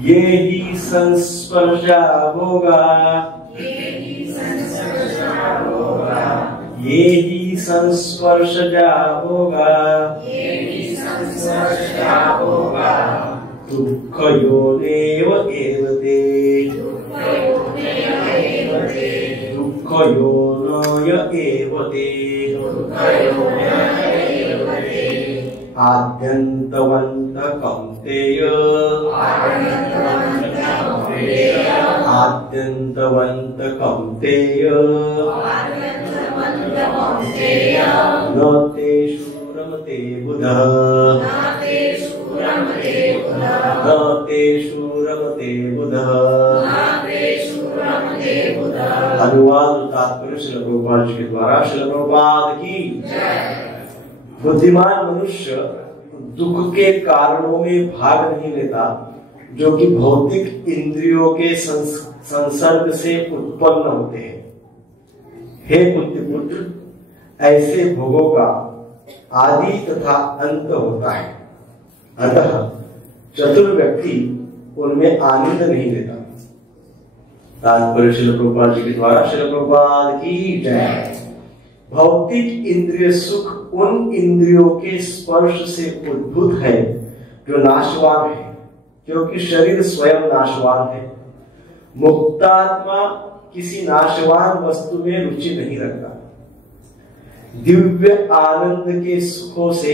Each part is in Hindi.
ये ही संस्पर्शा होगा, ये ही संस्पर्शजा होगा, दुःख योनेव एवते, दुःख योनय एवते, आद्यन्तवन्त कौन्तेय, आद्यन्तवन्त कौन्तेय, न तेषु रमते बुधः, न तेषु रमते बुधः। अनुवाद तात्पर्य श्रील प्रभुपाद जी के द्वारा। श्रील प्रभुपाद की बुद्धिमान मनुष्य दुख के कारणों में भाग नहीं लेता जो कि भौतिक इंद्रियों के संसर्ग से उत्पन्न होते हैं। हे पुत्र, ऐसे भोगों का आदि तथा अंत होता है, अतः चतुर व्यक्ति उनमें आनंद नहीं लेता। तात्पर्य श्रील प्रभुपाद जी के द्वारा। श्रील प्रभुपाद की जय। भौतिक इंद्रिय सुख उन इंद्रियों के स्पर्श से उद्भूत है जो नाशवान है, क्योंकि शरीर स्वयं नाशवान है। मुक्तात्मा किसी नाशवान वस्तु में रुचि नहीं रखता। दिव्य आनंद के सुखों से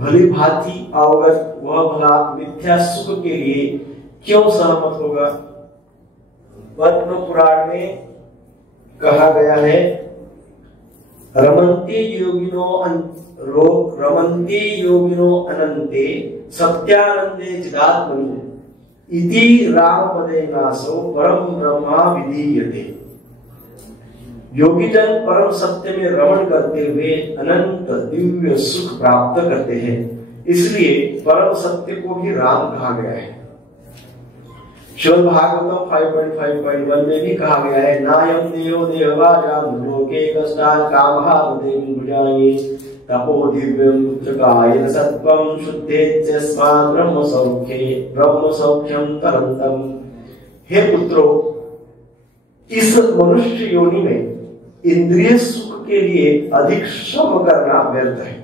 भली भांति अवगत वह भला मिथ्या सुख के लिए क्यों सहमत होगा। पद्म पुराण में कहा गया है, रमन्ते योगिनो अनन्ते सत्यानंदे चिदात्मनि इति रामपदे नासो परम ब्रह्मा विधीयते। योगी जन परम सत्य में रमण करते हुए अनंत दिव्य सुख प्राप्त करते हैं, इसलिए परम सत्य को भी राम कहा गया है। श्रीमद् भागवतम 5.5.1 में भी कहा गया है, नायम देहो देहवाजाम लोके कष्टान कामहा देवी भुजाये तपो दिव्यम पुत्रकाय सत्वम शुद्धेत्य स्वान ब्रह्म सौख्यम तरंतम। हे पुत्रों, इस मनुष्य योनि में इंद्रिय सुख के लिए अधिक श्रम करना व्यर्थ है।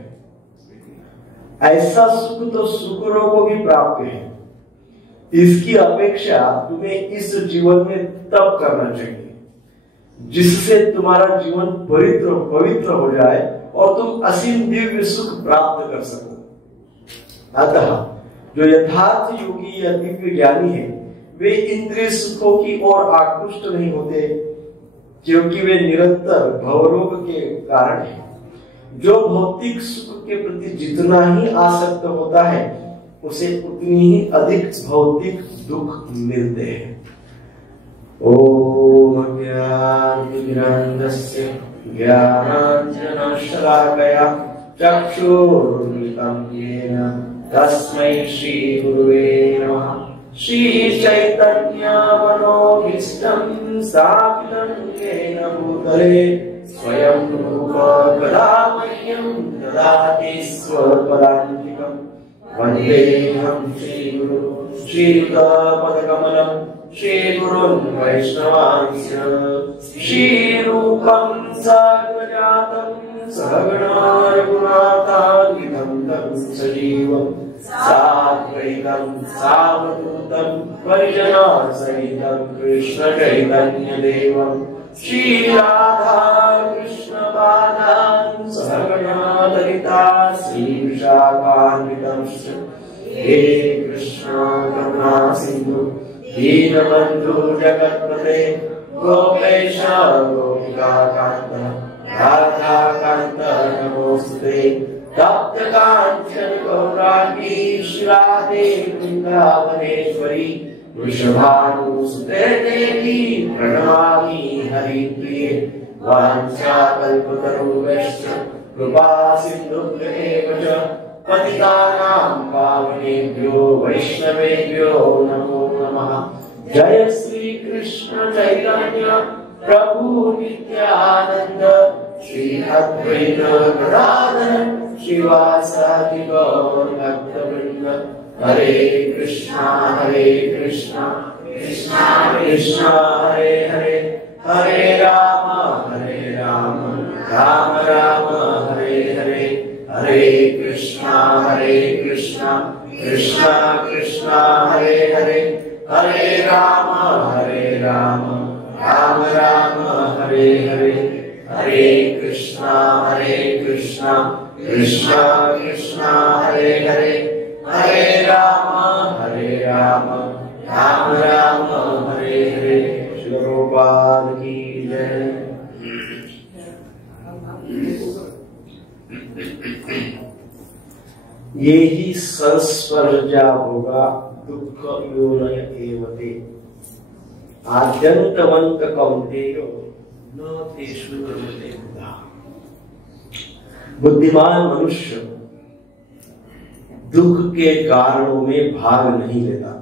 ऐसा सुख तो शुक्रों को भी प्राप्त है। इसकी अपेक्षा तुम्हें इस जीवन में तप करना चाहिए जिससे तुम्हारा जीवन पवित्र हो जाए और तुम असीम दिव्य सुख प्राप्त कर सको। अतः जो यथार्थ योगी या दिव्य ज्ञानी है वे इंद्रिय सुखों की ओर आकृष्ट नहीं होते, क्योंकि वे निरंतर भवरोग के कारण है। जो भौतिक सुख के प्रति जितना ही आसक्त होता है उसे उतनी ही अधिक भौतिक दुख मिलते हैं। ओम ज्ञानांजनस्य ज्ञानांजनशलाकया चक्षुरुन्मिलितं येन तस्मै श्री गुरुवे नमः। श्री चैतन्य मनोभीष्टं स्थापितं येन भूतले स्वयं रूप कदा मह्यं ददाति स्वपदान्तिकम्। वन्देऽहं श्रीगुरु श्रीयुतपदकमलं श्रीगुरुन् वैष्णवांश्च। श्रीरूपं साग्रजातं सहगणा रघुनाथान्वितं तं सजीवं साद्वैतं सावधूतं परिजनसहितं कृष्णचैतन्यदेवं श्रीराधा कृष्णपादान् सहगणा ललिता श्रीविशाखान्वितंश्च। हे कृष्ण करुणा सिन्धु दीनबन्धु जगत्पते गोपेश गोपिकान्त राधाकान्त नमोस्तुते। तप्त काञ्चन गौराङ्गी श्रीराधे वृन्दावनेश्वरी वृषभानुसुते देवी प्रणमामि हरिप्रिये। वाञ्छाकल्पतरुभ्यश्च कृपा सिन्धुभ्येव च पतितानां पावनेभ्यो वैष्णवेभ्यो नमो नमः। जय श्री कृष्ण चैतन्य प्रभु नित्यानंद श्री अद्वैत गदाधर श्रीवासादि गौर भक्तवृंद। हरे कृष्णा कृष्णा कृष्णा हरे हरे, हरे राम राम राम हरे हरे। हरे कृष्णा कृष्णा कृष्णा हरे हरे, हरे राम राम राम हरे हरे। हरे कृष्णा कृष्णा कृष्णा हरे हरे, हरे राम राम राम हरे हरे। श्री प्रभुपाद की जय। ये ही संस्पर्जा होगा दुख योनय एवते आद्यंतवंत कौन्तेयो न तेषु रमते बुधा। बुद्धिमान मनुष्य दुख के कारणों में भाग नहीं लेता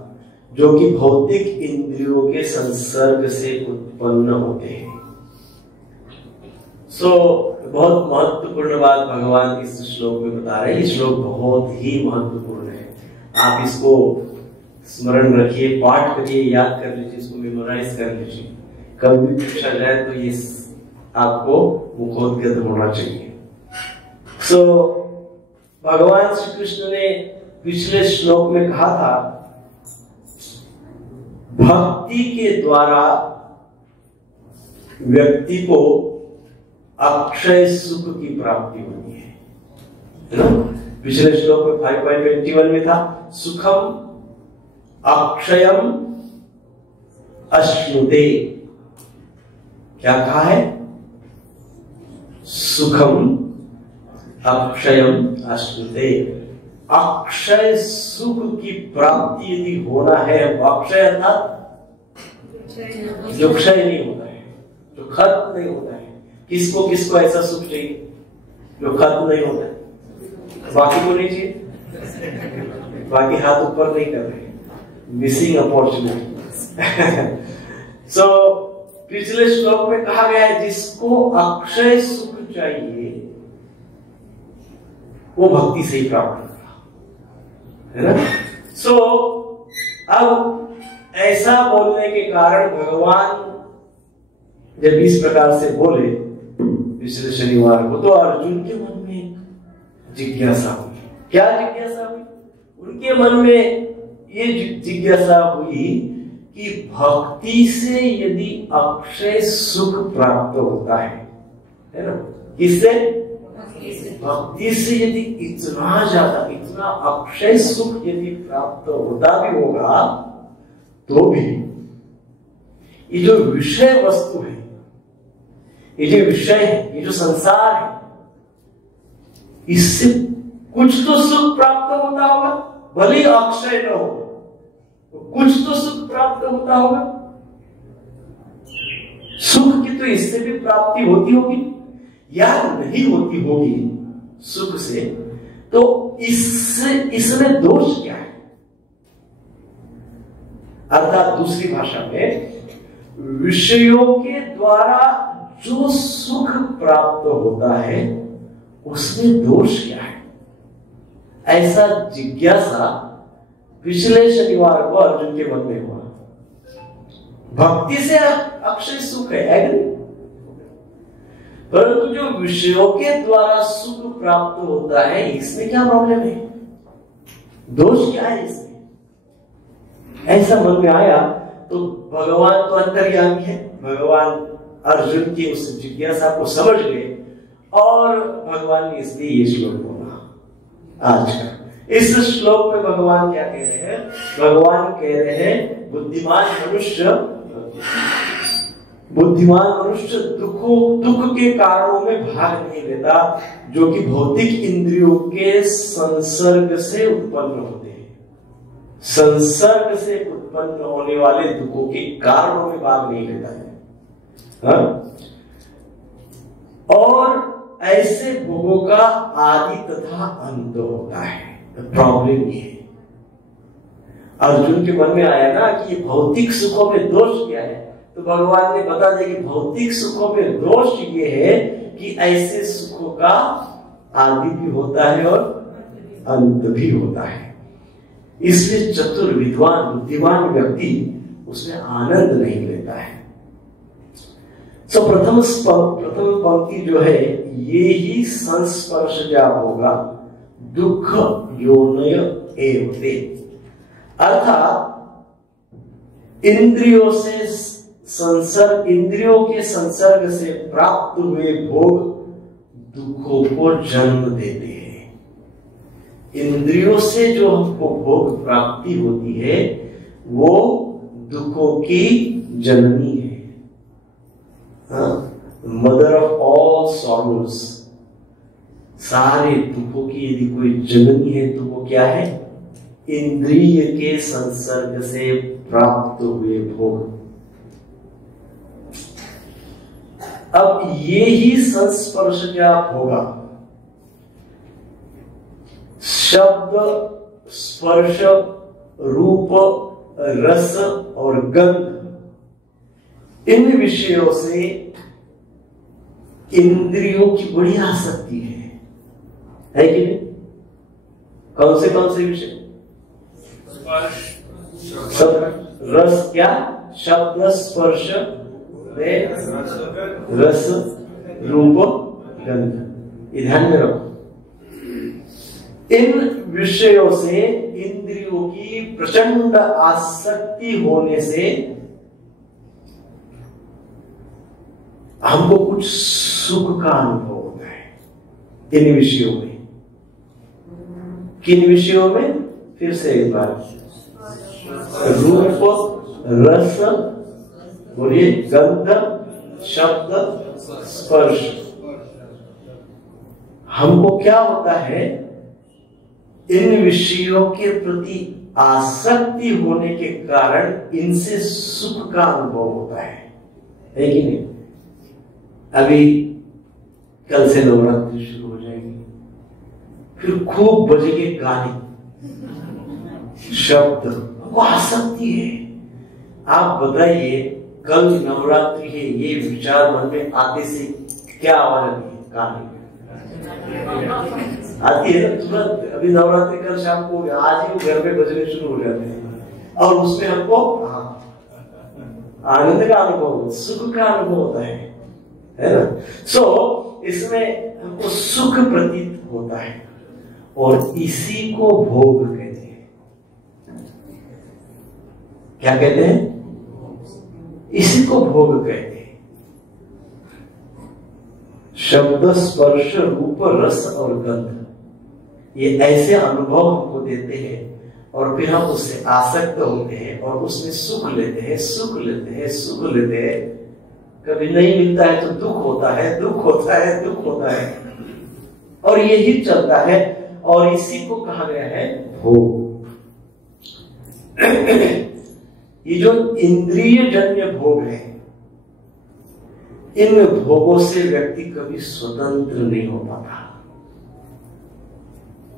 जो कि भौतिक इंद्रियों के संसर्ग से उत्पन्न होते हैं। बहुत महत्वपूर्ण बात भगवान इस श्लोक में बता रहे हैं। ये श्लोक बहुत ही महत्वपूर्ण है। आप इसको स्मरण रखिए, पाठ करिए, याद कर लीजिए, इसको मेमोराइज कर लीजिए। कभी भी पूछा जाए तो ये आपको मुखोद्गत होना चाहिए। भगवान श्री कृष्ण ने पिछले श्लोक में कहा था भक्ति के द्वारा व्यक्ति को अक्षय सुख की प्राप्ति होती है ना। पिछले श्लोक में 5.21 में था सुखम अक्षयम अश्नुते। क्या कहा है? सुखम अक्षयम अश्नुते। अक्षय सुख की प्राप्ति यदि होना है, अक्षय अर्थात जो क्षय नहीं होता है, जो खत्म नहीं होता है। किसको ऐसा सुख चाहिए जो खत्म नहीं होता है? बाकी को नहीं चाहिए? बाकी हाथ ऊपर नहीं कर रहे, मिसिंग अपॉर्चुनिटी। पिछले श्लोक में कहा गया है जिसको अक्षय सुख चाहिए वो भक्ति से ही प्राप्त होगा, है ना। अब ऐसा बोलने के कारण भगवान जब इस प्रकार से बोले पिछले शनिवार को, तो अर्जुन के मन में जिज्ञासा हुई। क्या जिज्ञासा हुई? उनके मन में ये जिज्ञासा हुई कि भक्ति से यदि अक्षय सुख प्राप्त होता है ना, किससे? भक्ति से यदि इतना ज्यादा, इतना अक्षय सुख यदि प्राप्त होता भी होगा तो भी ये जो विषय वस्तु है, ये जो विषय है, ये जो संसार है, इससे कुछ तो सुख प्राप्त होता होगा, भले अक्षय न हो तो कुछ तो सुख प्राप्त होता होगा। सुख की तो इससे भी प्राप्ति होती होगी या नहीं होती होगी सुख से, तो इसमें दोष क्या है? अर्थात दूसरी भाषा में विषयों के द्वारा जो सुख प्राप्त होता है उसमें दोष क्या है? ऐसा जिज्ञासा पिछले शनिवार को अर्जुन के मन में हुआ। भक्ति से अक्षय सुख है, परंतु जो विषयों के द्वारा सुख प्राप्त होता है इसमें क्या प्रॉब्लम है? दोष क्या है इसमें? ऐसा मन में आया तो भगवान तो अंतर्यामी है, भगवान अर्जुन की उस जिज्ञासा को समझ गए और भगवान ने इसलिए ये श्लोक बोला आज का। इस श्लोक में भगवान क्या कह रहे हैं? भगवान कह रहे हैं बुद्धिमान मनुष्य दुख के कारणों में भाग नहीं लेता जो कि भौतिक इंद्रियों के संसर्ग से उत्पन्न होते हैं। संसर्ग से उत्पन्न होने वाले दुखों के कारणों में भाग नहीं लेता है। हाँ? और ऐसे भोगों का आदि तथा अंत होता है। प्रॉब्लम ये है, अर्जुन के मन में आया ना कि भौतिक सुखों में दोष क्या है, तो भगवान ने बता दिया कि भौतिक सुखों में दोष ये है कि ऐसे सुखों का आदि भी होता है और अंत भी होता है। इसलिए चतुर विद्वान बुद्धिमान व्यक्ति उसमें आनंद नहीं लेता है। तो प्रथम पंक्ति जो है, ये ही संस्पर्शजा होगा दुख योनय एवते, अर्थात इंद्रियों के संसर्ग से प्राप्त हुए भोग दुखों को जन्म देते हैं। इंद्रियों से जो हमको भोग प्राप्ति होती है वो दुखों की जननी है, मदर ऑफ ऑल सॉरोज। सारे दुखों की यदि कोई जननी है तो वो क्या है? इंद्रिय के संसर्ग से प्राप्त हुए भोग। अब ये ही संस्पर्शजा होगा, शब्द, स्पर्श, रूप, रस और गंध, इन विषयों से इंद्रियों की बड़ी आसक्ति है कि नहीं? कौन से विषय? रस क्या? शब्द, स्पर्श, रस, रूप, गंध। ये ध्यान में रखो। इन विषयों से इंद्रियों की प्रचंड आसक्ति होने से हमको कुछ सुख का अनुभव होता है इन विषयों में। किन विषयों में? फिर से एक बार, रूप, रस, बोलिए, गंध, शब्द, स्पर्श। हमको क्या होता है? इन विषयों के प्रति आसक्ति होने के कारण इनसे सुख का अनुभव होता है कि नहीं? अभी कल से नवरात्रि शुरू हो जाएगी, फिर खूब बजेंगे गाने, शब्द, वो आसक्ति है। आप बताइए, कल नवरात्रि है, ये विचार मन में आते से क्या आवाज आती है? गाने आती है ना तुरंत। अभी नवरात्रि कल शाम को, आज ही घर में बजने शुरू हो जाते हैं और उसमें हमको आनंद का अनुभव, सुख का अनुभव होता है ना? सो इसमें हमको सुख प्रतीत होता है और इसी को भोग कहते हैं। क्या कहते हैं? इसी को भोग कहते हैं। शब्द, स्पर्श, रूप, रस और गंध, ये ऐसे अनुभव हमको देते हैं और फिर हम उससे आसक्त होते हैं और उसमें सुख लेते हैं, सुख लेते हैं, सुख लेते हैं। कभी नहीं मिलता है तो दुख होता है, दुख होता है, दुख होता है, और यही चलता है। और इसी को कहा गया है भोग। ये जो इंद्रिय जन्य भोग है, इन भोगों से व्यक्ति कभी स्वतंत्र नहीं हो पाता,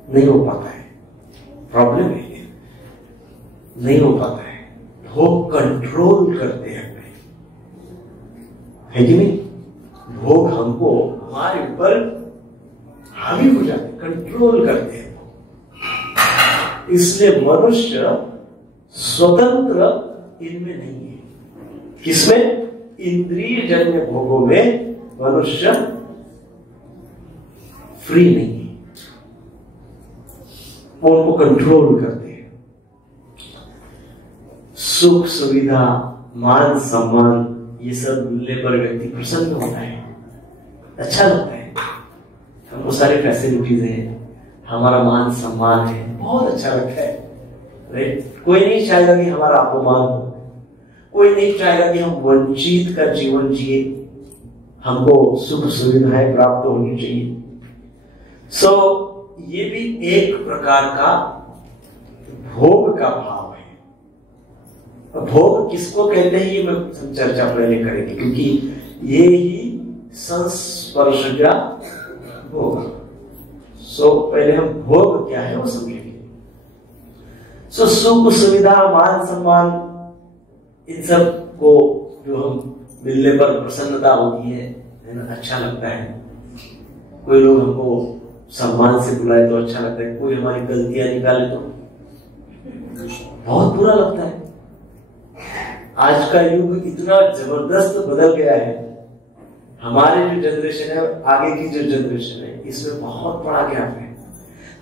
नहीं हो पाता है। प्रॉब्लम है, नहीं हो पाता है। भोग कंट्रोल करते हैं हमें, है कि नहीं? भोग हमको हमारे ऊपर हावी हो जाते, कंट्रोल करते हैं। इसलिए मनुष्य स्वतंत्र इनमें नहीं है। किसमें? इंद्रिय जन्य भोगों में मनुष्य फ्री नहीं है, वो उनको कंट्रोल करते हैं। सुख, सुविधा, मान, सम्मान, ये सब मिलने पर व्यक्ति प्रसन्न होता है, अच्छा लगता है। हमको सारी फैसिलिटीज है, हमारा मान सम्मान है, बहुत अच्छा लगता है। कोई नहीं चाहेगा कि हमारा अपमान हो, कोई नहीं चाहेगा कि हम वंचित का जीवन जिए, हमको सुख सुविधाएं प्राप्त होनी चाहिए। सो ये भी एक प्रकार का भोग का भाव है। भोग किसको कहते हैं ये मैं चर्चा पहले करेंगे, क्योंकि ये ही संस्पर्शजा होगा। सो पहले हम भोग क्या है वो समझेंगे। सो सुख सुविधा मान सम्मान इन सब को जो हम मिलने पर प्रसन्नता होती है ना, अच्छा लगता है। कोई लोग हमको सम्मान से बुलाए तो अच्छा लगता है, कोई हमारी गलतियां निकाले तो बहुत बुरा लगता है। आज का युग इतना जबरदस्त बदल गया है, हमारे जो जनरेशन है आगे की जो जनरेशन है इसमें बहुत बड़ा गैप है।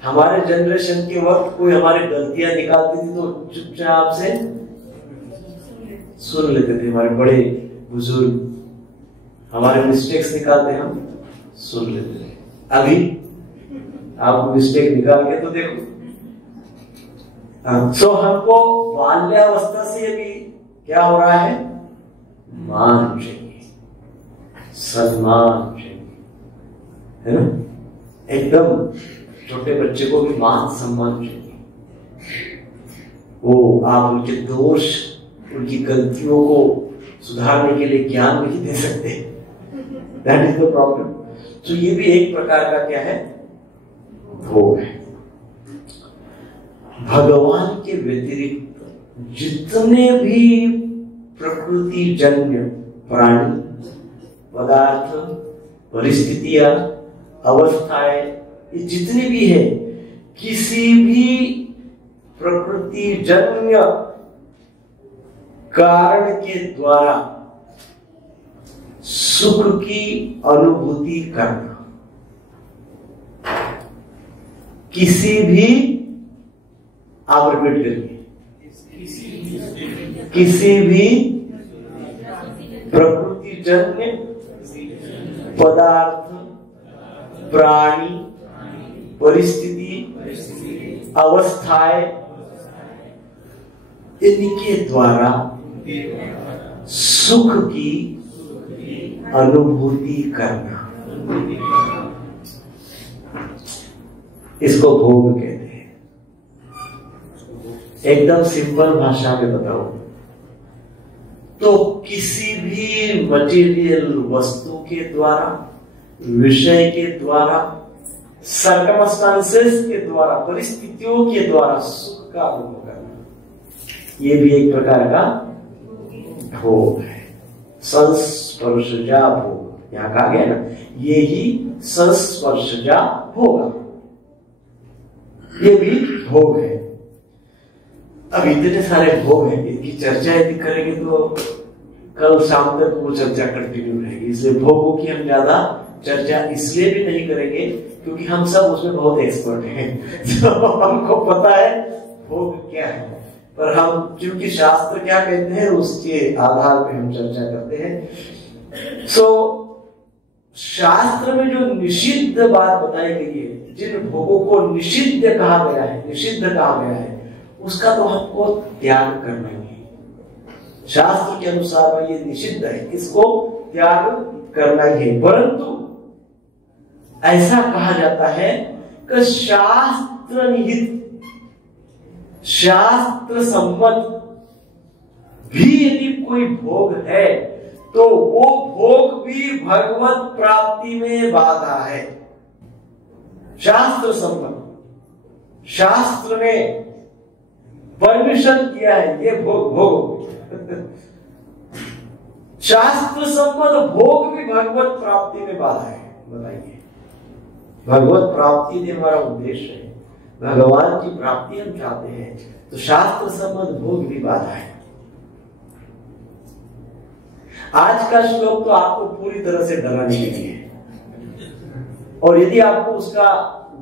हमारे जनरेशन के वक्त कोई हमारी गलतियां निकालती थी तो चुपचाप से सुन लेते थे। हमारे बड़े बुजुर्ग हमारे मिस्टेक्स निकालते, हम सुन लेते थे। अभी आप मिस्टेक निकाल के तो देखो। सो हमको बाल्यावस्था से अभी क्या हो रहा है, मान चाहिए, सम्मान चाहिए, है ना। एकदम छोटे बच्चे को भी मान सम्मान चाहिए। वो आप उनके दोष उनकी गलतियों को सुधारने के लिए ज्ञान नहीं दे सकते। That is the problem. तो ये भी एक प्रकार का क्या है, भोग है। भगवान के व्यतिरिक्त जितने भी प्रकृति जन्य प्राणी, पदार्थ, परिस्थितियां, अवस्थाएं, ये जितनी भी है, किसी भी प्रकृति जन्य कारण के द्वारा सुख की अनुभूति करना, किसी भी, आप रिपीट करिए, किसी भी प्रकृति जन्य पदार्थ, प्राणी, परिस्थिति, अवस्थाएं, इनके द्वारा सुख की अनुभूति करना, इसको भोग कहते हैं। एकदम सिंपल भाषा में बताओ तो किसी भी मटेरियल वस्तु के द्वारा, विषय के द्वारा, सर्कमस्टांसेस के द्वारा, परिस्थितियों के द्वारा सुख का अनुभव करना, ये भी एक प्रकार का भोग है। संस्पर्शजा भोग, यहां कहा गया ना, ये ही संस्पर्शजा भोग, ये भी भोग है। अब इतने सारे भोग हैं, इनकी चर्चा यदि करेंगे तो कल शाम तक वो चर्चा कंटिन्यू रहेगी। इसलिए भोगों की हम ज्यादा चर्चा इसलिए भी नहीं करेंगे क्योंकि हम सब उसमें बहुत एक्सपर्ट हैं। तो हमको पता है भोग क्या है, पर हम क्योंकि शास्त्र क्या कहते हैं उसके आधार पे हम चर्चा करते हैं। सो शास्त्र में जो निषिद्ध बात बताई गई है, जिन भोगों को निषिद्ध कहा गया है, निषिद्ध कहा गया है, उसका तो हमको त्याग करना ही है। शास्त्र के अनुसार ये निषिद्ध है, इसको त्याग करना ही है। परंतु ऐसा कहा जाता है कि शास्त्र निहित, शास्त्र सम्मत भी यदि कोई भोग है तो वो भोग भी भगवत प्राप्ति में बाधा है। शास्त्र सम्मत, शास्त्र ने परमिशन किया है ये भोग भोग। शास्त्र सम्मत भोग भी भगवत प्राप्ति में बाधा है। बताइए, भगवत प्राप्ति ये हमारा उद्देश्य है, भगवान की प्राप्ति हम चाहते हैं, तो शास्त्र सम्मत भोग भी बाधा है। आज का श्लोक तो आपको पूरी तरह से डराने के लिए है, और यदि आपको उसका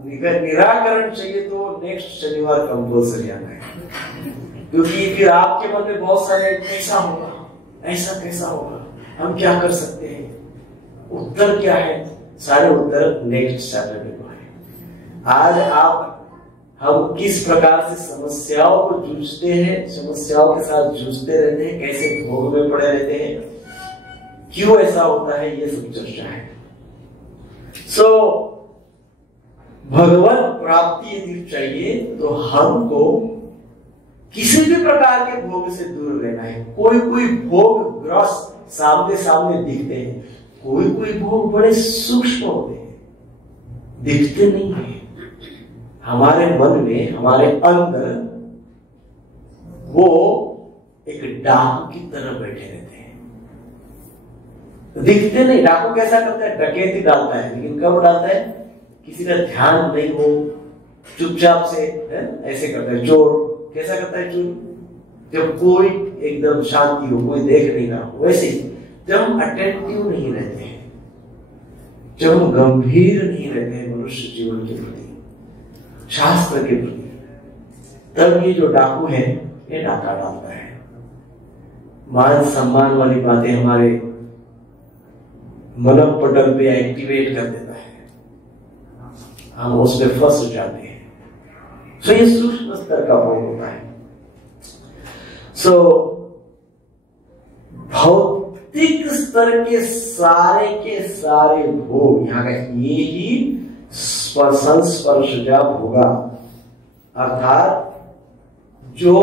निराकरण चाहिए तो नेक्स्ट शनिवार कंपल्सरी आना है, क्योंकि फिर आपके मन में बहुत सारे कैसा होगा, ऐसा कैसा होगा, हम क्या कर सकते हैं, उत्तर क्या है, सारे उत्तर नेक्स्ट सैटरडे को है। आज आप हम किस प्रकार से समस्याओं को जूझते हैं, समस्याओं के साथ जूझते रहते हैं, कैसे भोग में पड़े रहते हैं, क्यों ऐसा होता है, ये सब चर्चा है। सो भगवत प्राप्ति यदि चाहिए तो हमको किसी भी प्रकार के भोग से दूर रहना है। कोई कोई भोग ग्रस सामने सामने दिखते हैं, कोई कोई भोग बड़े सूक्ष्म होते हैं, दिखते नहीं है, हमारे मन में, हमारे अंदर वो एक डाकू की तरह बैठे रहते हैं। दिखते नहीं। डाकू कैसा करता है? डकैती डालता है, लेकिन कब डालता है? किसी का ध्यान नहीं हो, चुपचाप से ऐसे करता है। चोर कैसा करता है? चोर जब कोई एकदम शांति हो, कोई देख नहीं रहा हो। वैसे जब हम अटेंटिव नहीं रहते हैं, जब हम गंभीर नहीं रहते हैं मनुष्य जीवन के प्रति, शास्त्र के प्रति, तब ये जो डाकू है ये डाका डालता है। मान सम्मान वाली बातें हमारे मनन पटल पे एक्टिवेट कर देता है, हम उसमें फंस जाते हैं। सो ये सूक्ष्म स्तर का भोग होता है। सो भौतिक स्तर के सारे भोग, यहाँ का ये ही संस्पर्शजा भोगा, अर्थात जो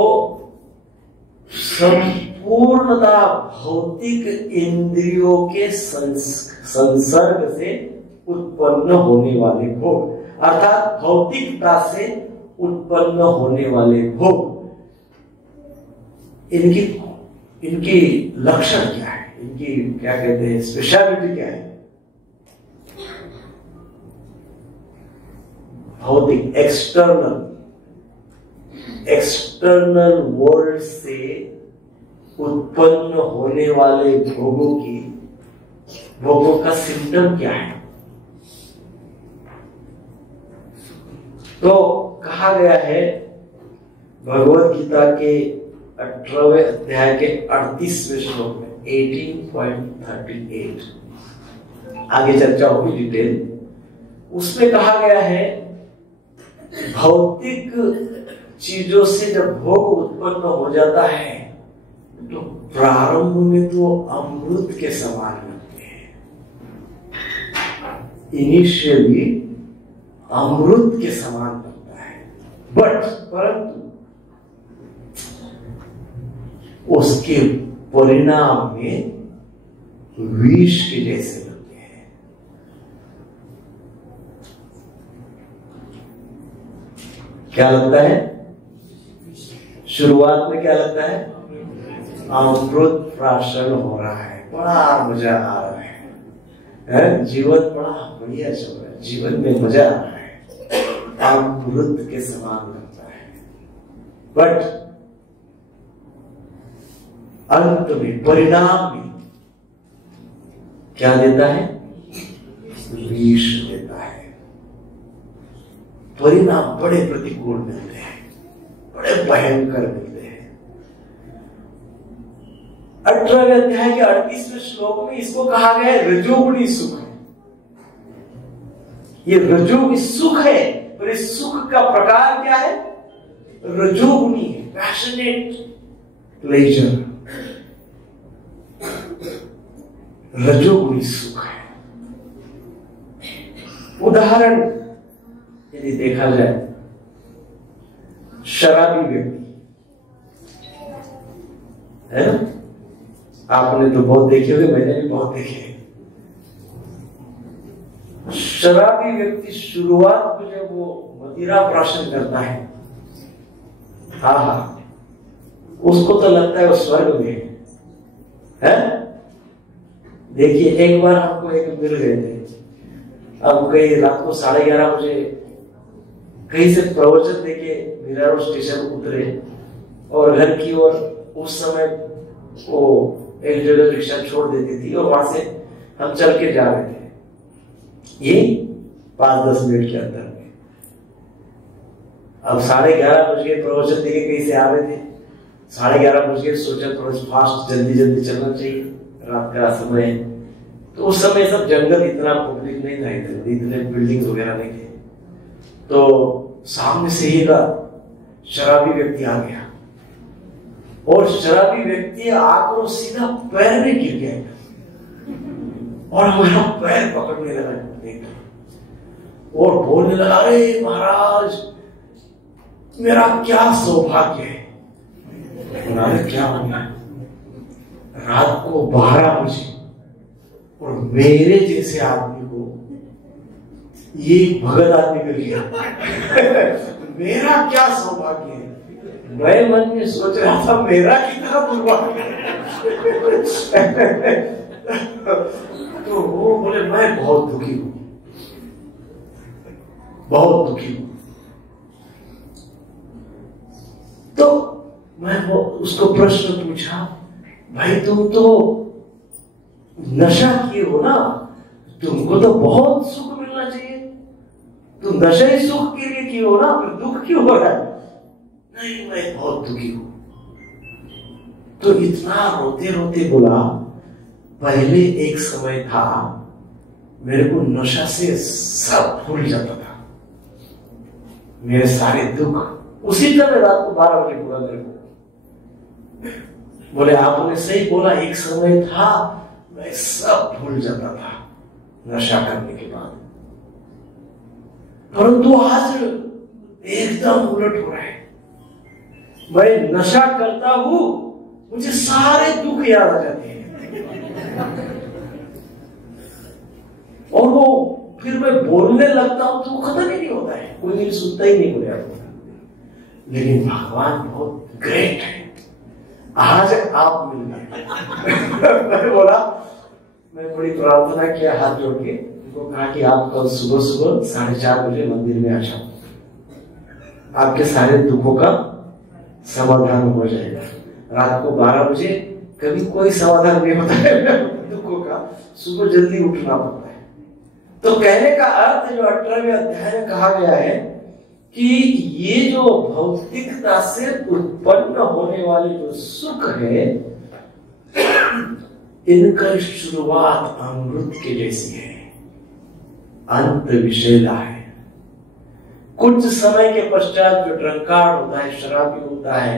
संपूर्णता भौतिक इंद्रियों के संसर्ग से उत्पन्न होने वाले भोग, अर्थात भौतिकता से उत्पन्न होने वाले भोग, इनकी लक्षण क्या है, इनकी क्या कहते हैं, स्पेशलिटी क्या है? भौतिक एक्सटर्नल वर्ल्ड से उत्पन्न होने वाले भोगों का सिम्टम क्या है? तो कहा गया है भगवत गीता के 18वें अध्याय के 38वें श्लोक में 18.38, आगे चर्चा होगी डिटेल। उसमें कहा गया है भौतिक चीजों से जब भोग उत्पन्न हो जाता है तो प्रारंभ में तो अमृत के समान लगते हैं, इनिशियली अमृत के समान लगता है, परंतु उसके परिणाम में विष के जैसे लगते हैं। क्या लगता है? शुरुआत में क्या लगता है? अमृत प्राशन हो रहा है, बड़ा मजा आ रहा है, जीवन बड़ा बढ़िया चल रहा है, जीवन में मजा आ रहा है, अमृत के समान लगता है। बट अंत में, परिणाम में क्या देता है? विष देता है। परिणाम बड़े प्रतिकूल मिलते हैं, बड़े भयंकर मिलते हैं। 18वें अध्याय के 38वें श्लोक में इसको कहा गया है रजोगुणी सुख है। ये रजोगुणी सुख है, पर इस सुख का प्रकार क्या है? रजोगुणी है, पैशनेट प्लेजर, रजोगुणी सुख है। उदाहरण यदि देखा जाए, शराबी व्यक्ति है ना, आपने तो बहुत देखे होंगे, मैंने भी बहुत देखे। शराबी व्यक्ति शुरुआत में जब वो मदिरा प्राशन करता है, हाँ, उसको तो लगता है वो स्वर्ग में है। देखिए, एक बार हमको एक मिल गए थे, अब कहीं रात को 11:30 बजे कहीं से प्रवचन देके मीरा रोड स्टेशन उतरे और घर की ओर, उस समय वो एक जगह रिक्शा छोड़ देती थी और वहां से हम चल के जा रहे थे, ये 5-10 मिनट के अंदर में। अब 11:30 बज गए, प्रवचन देके कहीं से आ रहे थे, 11:30 बज गए, सोचा थोड़ा फास्ट जल्दी चलना चाहिए, रात का समय है। तो उस समय सब जंगल, इतना पब्लिक नहीं था, इतने बिल्डिंग वगैरह नहीं थे। तो सामने से ही शराबी व्यक्ति आ गया और शराबी व्यक्ति आकर सीधा पैर में गिर गया और हमारा पैर पकड़ने लगा और बोलने लगा, अरे महाराज, मेरा क्या सौभाग्य है। क्या हो गया? रात को 12 बजे और मेरे जैसे आदमी को ये भगत आदमी कर लिया। मेरा क्या सौभाग्य है, मैं मन में सोच रहा था मेरा कितना दुर्भाग्य है। तो वो बोले मैं बहुत दुखी हूं, बहुत दुखी हूं। तो मैं वो उसको प्रश्न पूछा, भाई तुम तो नशा किए हो ना, तुमको तो बहुत सुख मिलना चाहिए, तुम नशा ही सुख के लिए किए हो ना, फिर दुख क्यों हो रहा है? नहीं मैं बहुत दुखी हूं। तो इतना रोते रोते बोला, पहले एक समय था मेरे को नशा से सब भूल जाता था, मेरे सारे दुख उसी समय रात को 12 बजे पूरा मेरे को। बोले आपने सही बोला, एक समय था मैं सब भूल जाता था नशा करने के बाद, परंतु आज एकदम उलट हो रहा है। मैं नशा करता हूं, मुझे सारे दुख याद आ जाते हैं और वो फिर मैं बोलने लगता हूं तो वो खत्म ही नहीं होता है, कोई मेरी सुनता ही नहीं बोला। लेकिन भगवान बहुत ग्रेट है, आज आप मिल गए। मैं बोला, मैं बड़ी प्रार्थना किया हाथ जोड़ के, उनको कहा कि आप कल सुबह सुबह 4:30 बजे मंदिर में आ जाओ, आपके सारे दुखों का समाधान हो जाएगा। रात को 12 बजे कभी कोई समाधान नहीं होता है दुखों का, सुबह जल्दी उठना पड़ता है। तो कहने का अर्थ जो 18वें अध्याय में कहा गया है कि ये जो भौतिकता से उत्पन्न होने वाले जो सुख है, इनका शुरुआत अमृत के जैसी है, अंत विषैला है। कुछ समय के पश्चात जो ड्रंकार्ड होता है, शराबी होता है,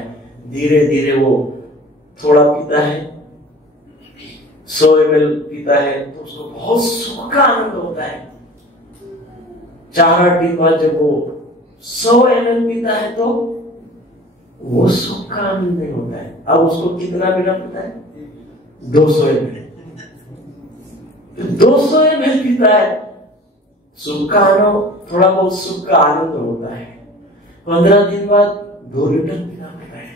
धीरे धीरे वो थोड़ा पीता है, 100 ml पीता है तो उसको बहुत सुख का आनंद होता है। 4-8 दिन बाद जब वो 100 ml पीता है तो वो सुख का आनंद नहीं होता है। अब उसको कितना पीना पड़ता है? 200 ml। 200 ml पीता है, सुख का आनंद, थोड़ा बहुत सुख का आनंद होता है। 15 दिन बाद 2 लीटर पीना पड़ता है,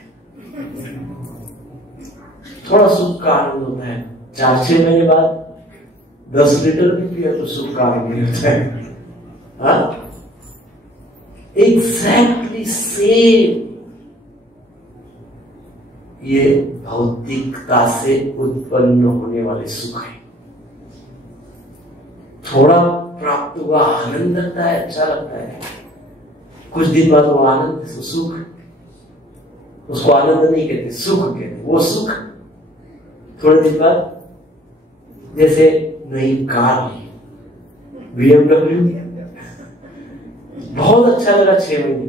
थोड़ा सुख का आनंद होता है। 4-6 महीने बाद 10 लीटर भी पिया तो सुख का आनंद होता है। एग्जैक्टली सेम ये भौतिकता से उत्पन्न होने वाले सुख है। थोड़ा प्राप्त हुआ आनंद लगता है, अच्छा लगता है, कुछ दिन बाद वो आनंद सुख, उसको आनंद नहीं कहते, सुख कहते। वो सुख थोड़े दिन बाद, जैसे नई कार ली BMW, बहुत अच्छा लगा 6 महीने,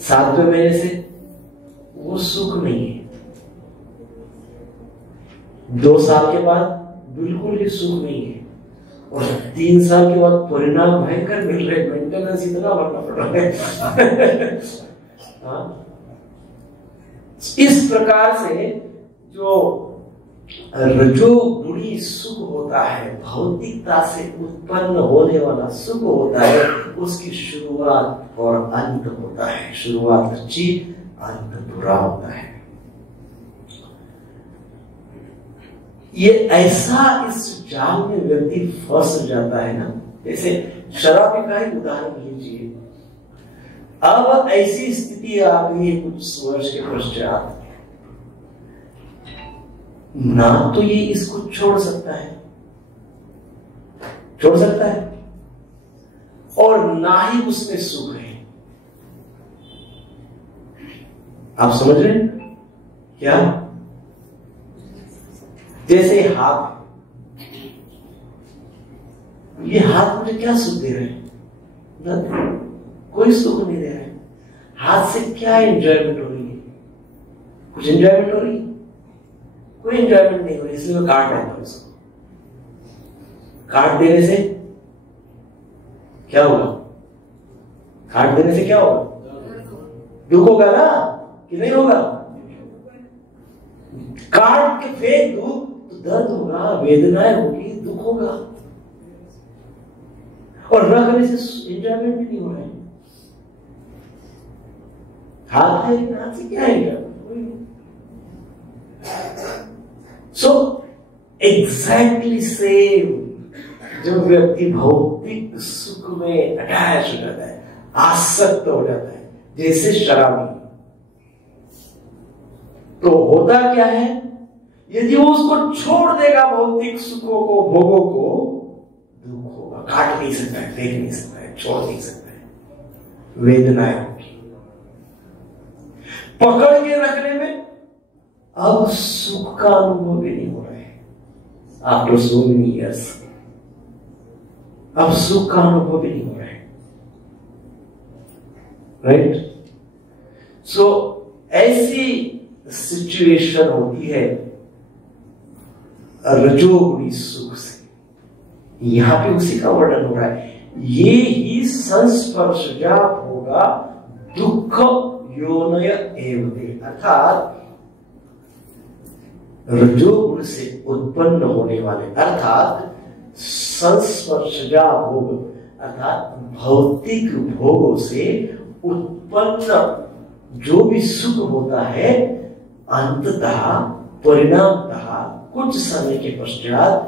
7वें महीने से वो सुख नहीं है। 2 साल के बाद बिल्कुल ही सुख नहीं है, और 3 साल के बाद परिणाम भयंकर मिल रहे, मेंटेनेंस इतना भरना पड़ रहा है। इस प्रकार से जो रजोगुणी सुख होता है, भौतिकता से उत्पन्न होने वाला सुख होता है, उसकी शुरुआत और अंत होता है। शुरुआत अच्छी, अंत बुरा होता है। ये ऐसा इस जाल में व्यक्ति फंस जाता है ना, जैसे शराबी का ही उदाहरण लीजिए। अब ऐसी स्थिति आ गई कुछ वर्ष के पश्चात, ना तो ये इसको छोड़ सकता है, और ना ही उसमें सुख है। आप समझ रहे हैं क्या? जैसे हाथ, ये हाथ मुझे क्या सुख दे रहे हैं? कोई सुख नहीं दे रहे हैं। हाथ से क्या एंजॉयमेंट हो रही है? कुछ एंजॉयमेंट हो रही है? कोई एंजॉयमेंट नहीं हो रही, इसलिए मैं काट रहा हूं इसको। काट देने से क्या होगा? काट देने से क्या होगा? दुख होगा ना, कि नहीं होगा? काट के फेंक दूं तो दर्द होगा, वेदनाएं होगी, दुख होगा। और रखने से एंजॉयमेंट भी नहीं हो रहा है। हाथ है हाथ से क्या है? सो एग्जैक्टली सेम, जो व्यक्ति भौतिक सुख में अटैच हो जाता है, आसक्त हो जाता है, जैसे शराबी, तो होता क्या है? यदि वो उसको छोड़ देगा भौतिक सुखों को, भोगों को, दुख होगा, काट नहीं सकता है, फेंक नहीं सकता है, छोड़ नहीं सकता है, वेदनाएं होगी। पकड़ के रखने में अब सुख का अनुभव भी नहीं हो रहा है। आफ्टर सो मेनी इयर्स अब सुख का अनुभव भी नहीं हो रहा है। राइट? सो ऐसी सिचुएशन होती है रजोगुणी सुख से। यहां पे उसी का वर्णन हो रहा है। ये ही संस्पर्शजा होगा दुख योनय एवते, अर्थात रजोगुण से उत्पन्न होने वाले, अर्थात संस्पर्शजा भोग, अर्थात भौतिक भोगों से उत्पन्न जो भी सुख होता है, अंततः परिणामतः कुछ समय के पश्चात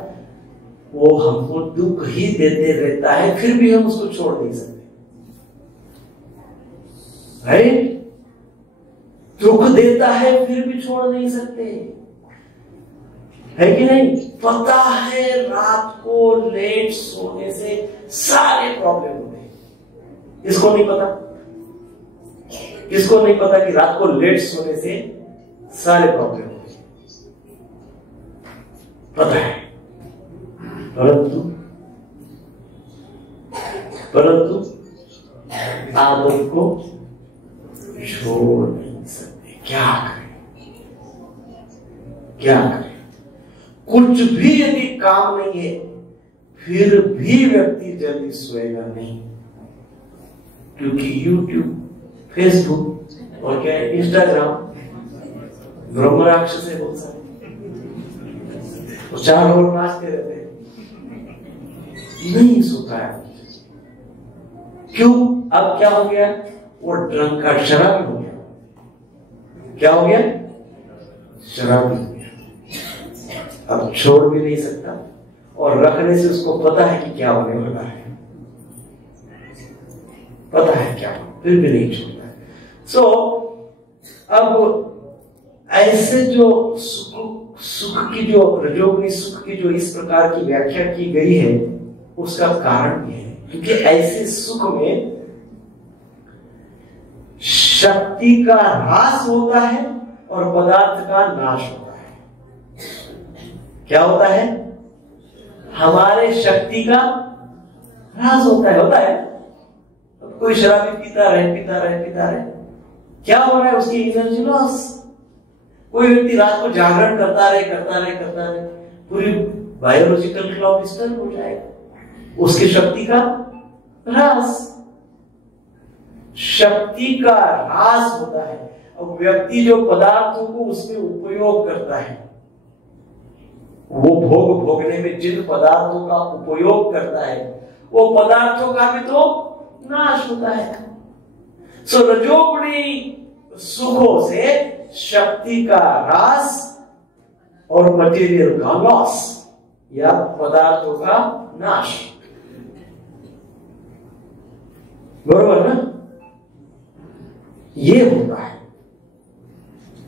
वो हमको दुख ही देते रहता है, फिर भी हम उसको छोड़ नहीं सकते। राइट? दुख देता है फिर भी छोड़ नहीं सकते, है कि नहीं? पता है रात को लेट सोने से सारे प्रॉब्लम होते हैं। किसको नहीं पता? किसको नहीं पता कि रात को लेट सोने से सारे प्रॉब्लम होते हैं? पता है, परंतु आदत को छोड़ नहीं सकते। क्या करें? क्या करें? कुछ भी यदि काम नहीं है, फिर भी व्यक्ति जल्दी सोएगा नहीं, क्योंकि YouTube, फेसबुक और क्या है, इंस्टाग्राम ब्रह्म राक्षस है बहुत सारे, चार लोग नाचते रहते हैं, नहीं सोता है। क्यों? अब क्या हो गया? वो ड्रंक, शराबी हो गया। क्या हो गया? शराबी हो गया। अब छोड़ भी नहीं सकता, और रखने से उसको पता है कि क्या होने वाला है, पता है क्या, फिर भी नहीं छोड़ता है। सो अब ऐसे जो सुख की, जो रजोगुणी सुख की जो इस प्रकार की व्याख्या की गई है, उसका कारण ये है क्योंकि ऐसे सुख में शक्ति का ह्रास होता है और पदार्थ का नाश होता है। क्या होता है? हमारे शक्ति का ह्रास होता है। अब कोई शराबी पीता रहे, क्या हो रहा है? उसकी एनर्जी लॉस। कोई व्यक्ति रात को जागरण करता रहे, पूरी बायोलॉजिकल क्लॉक डिस्टर्ब हो जाएगा, उसकी शक्ति का ह्रास, शक्ति का ह्रास होता है। अब व्यक्ति जो पदार्थों को उसमें उपयोग करता है, वो भोगने में जिन पदार्थों का उपयोग करता है, वो पदार्थों का भी तो नाश होता है। सो रजोगुणी सुखों से शक्ति का ह्रास और मटेरियल का लॉस या पदार्थों का नाश, बरोबर ना? ये होता है।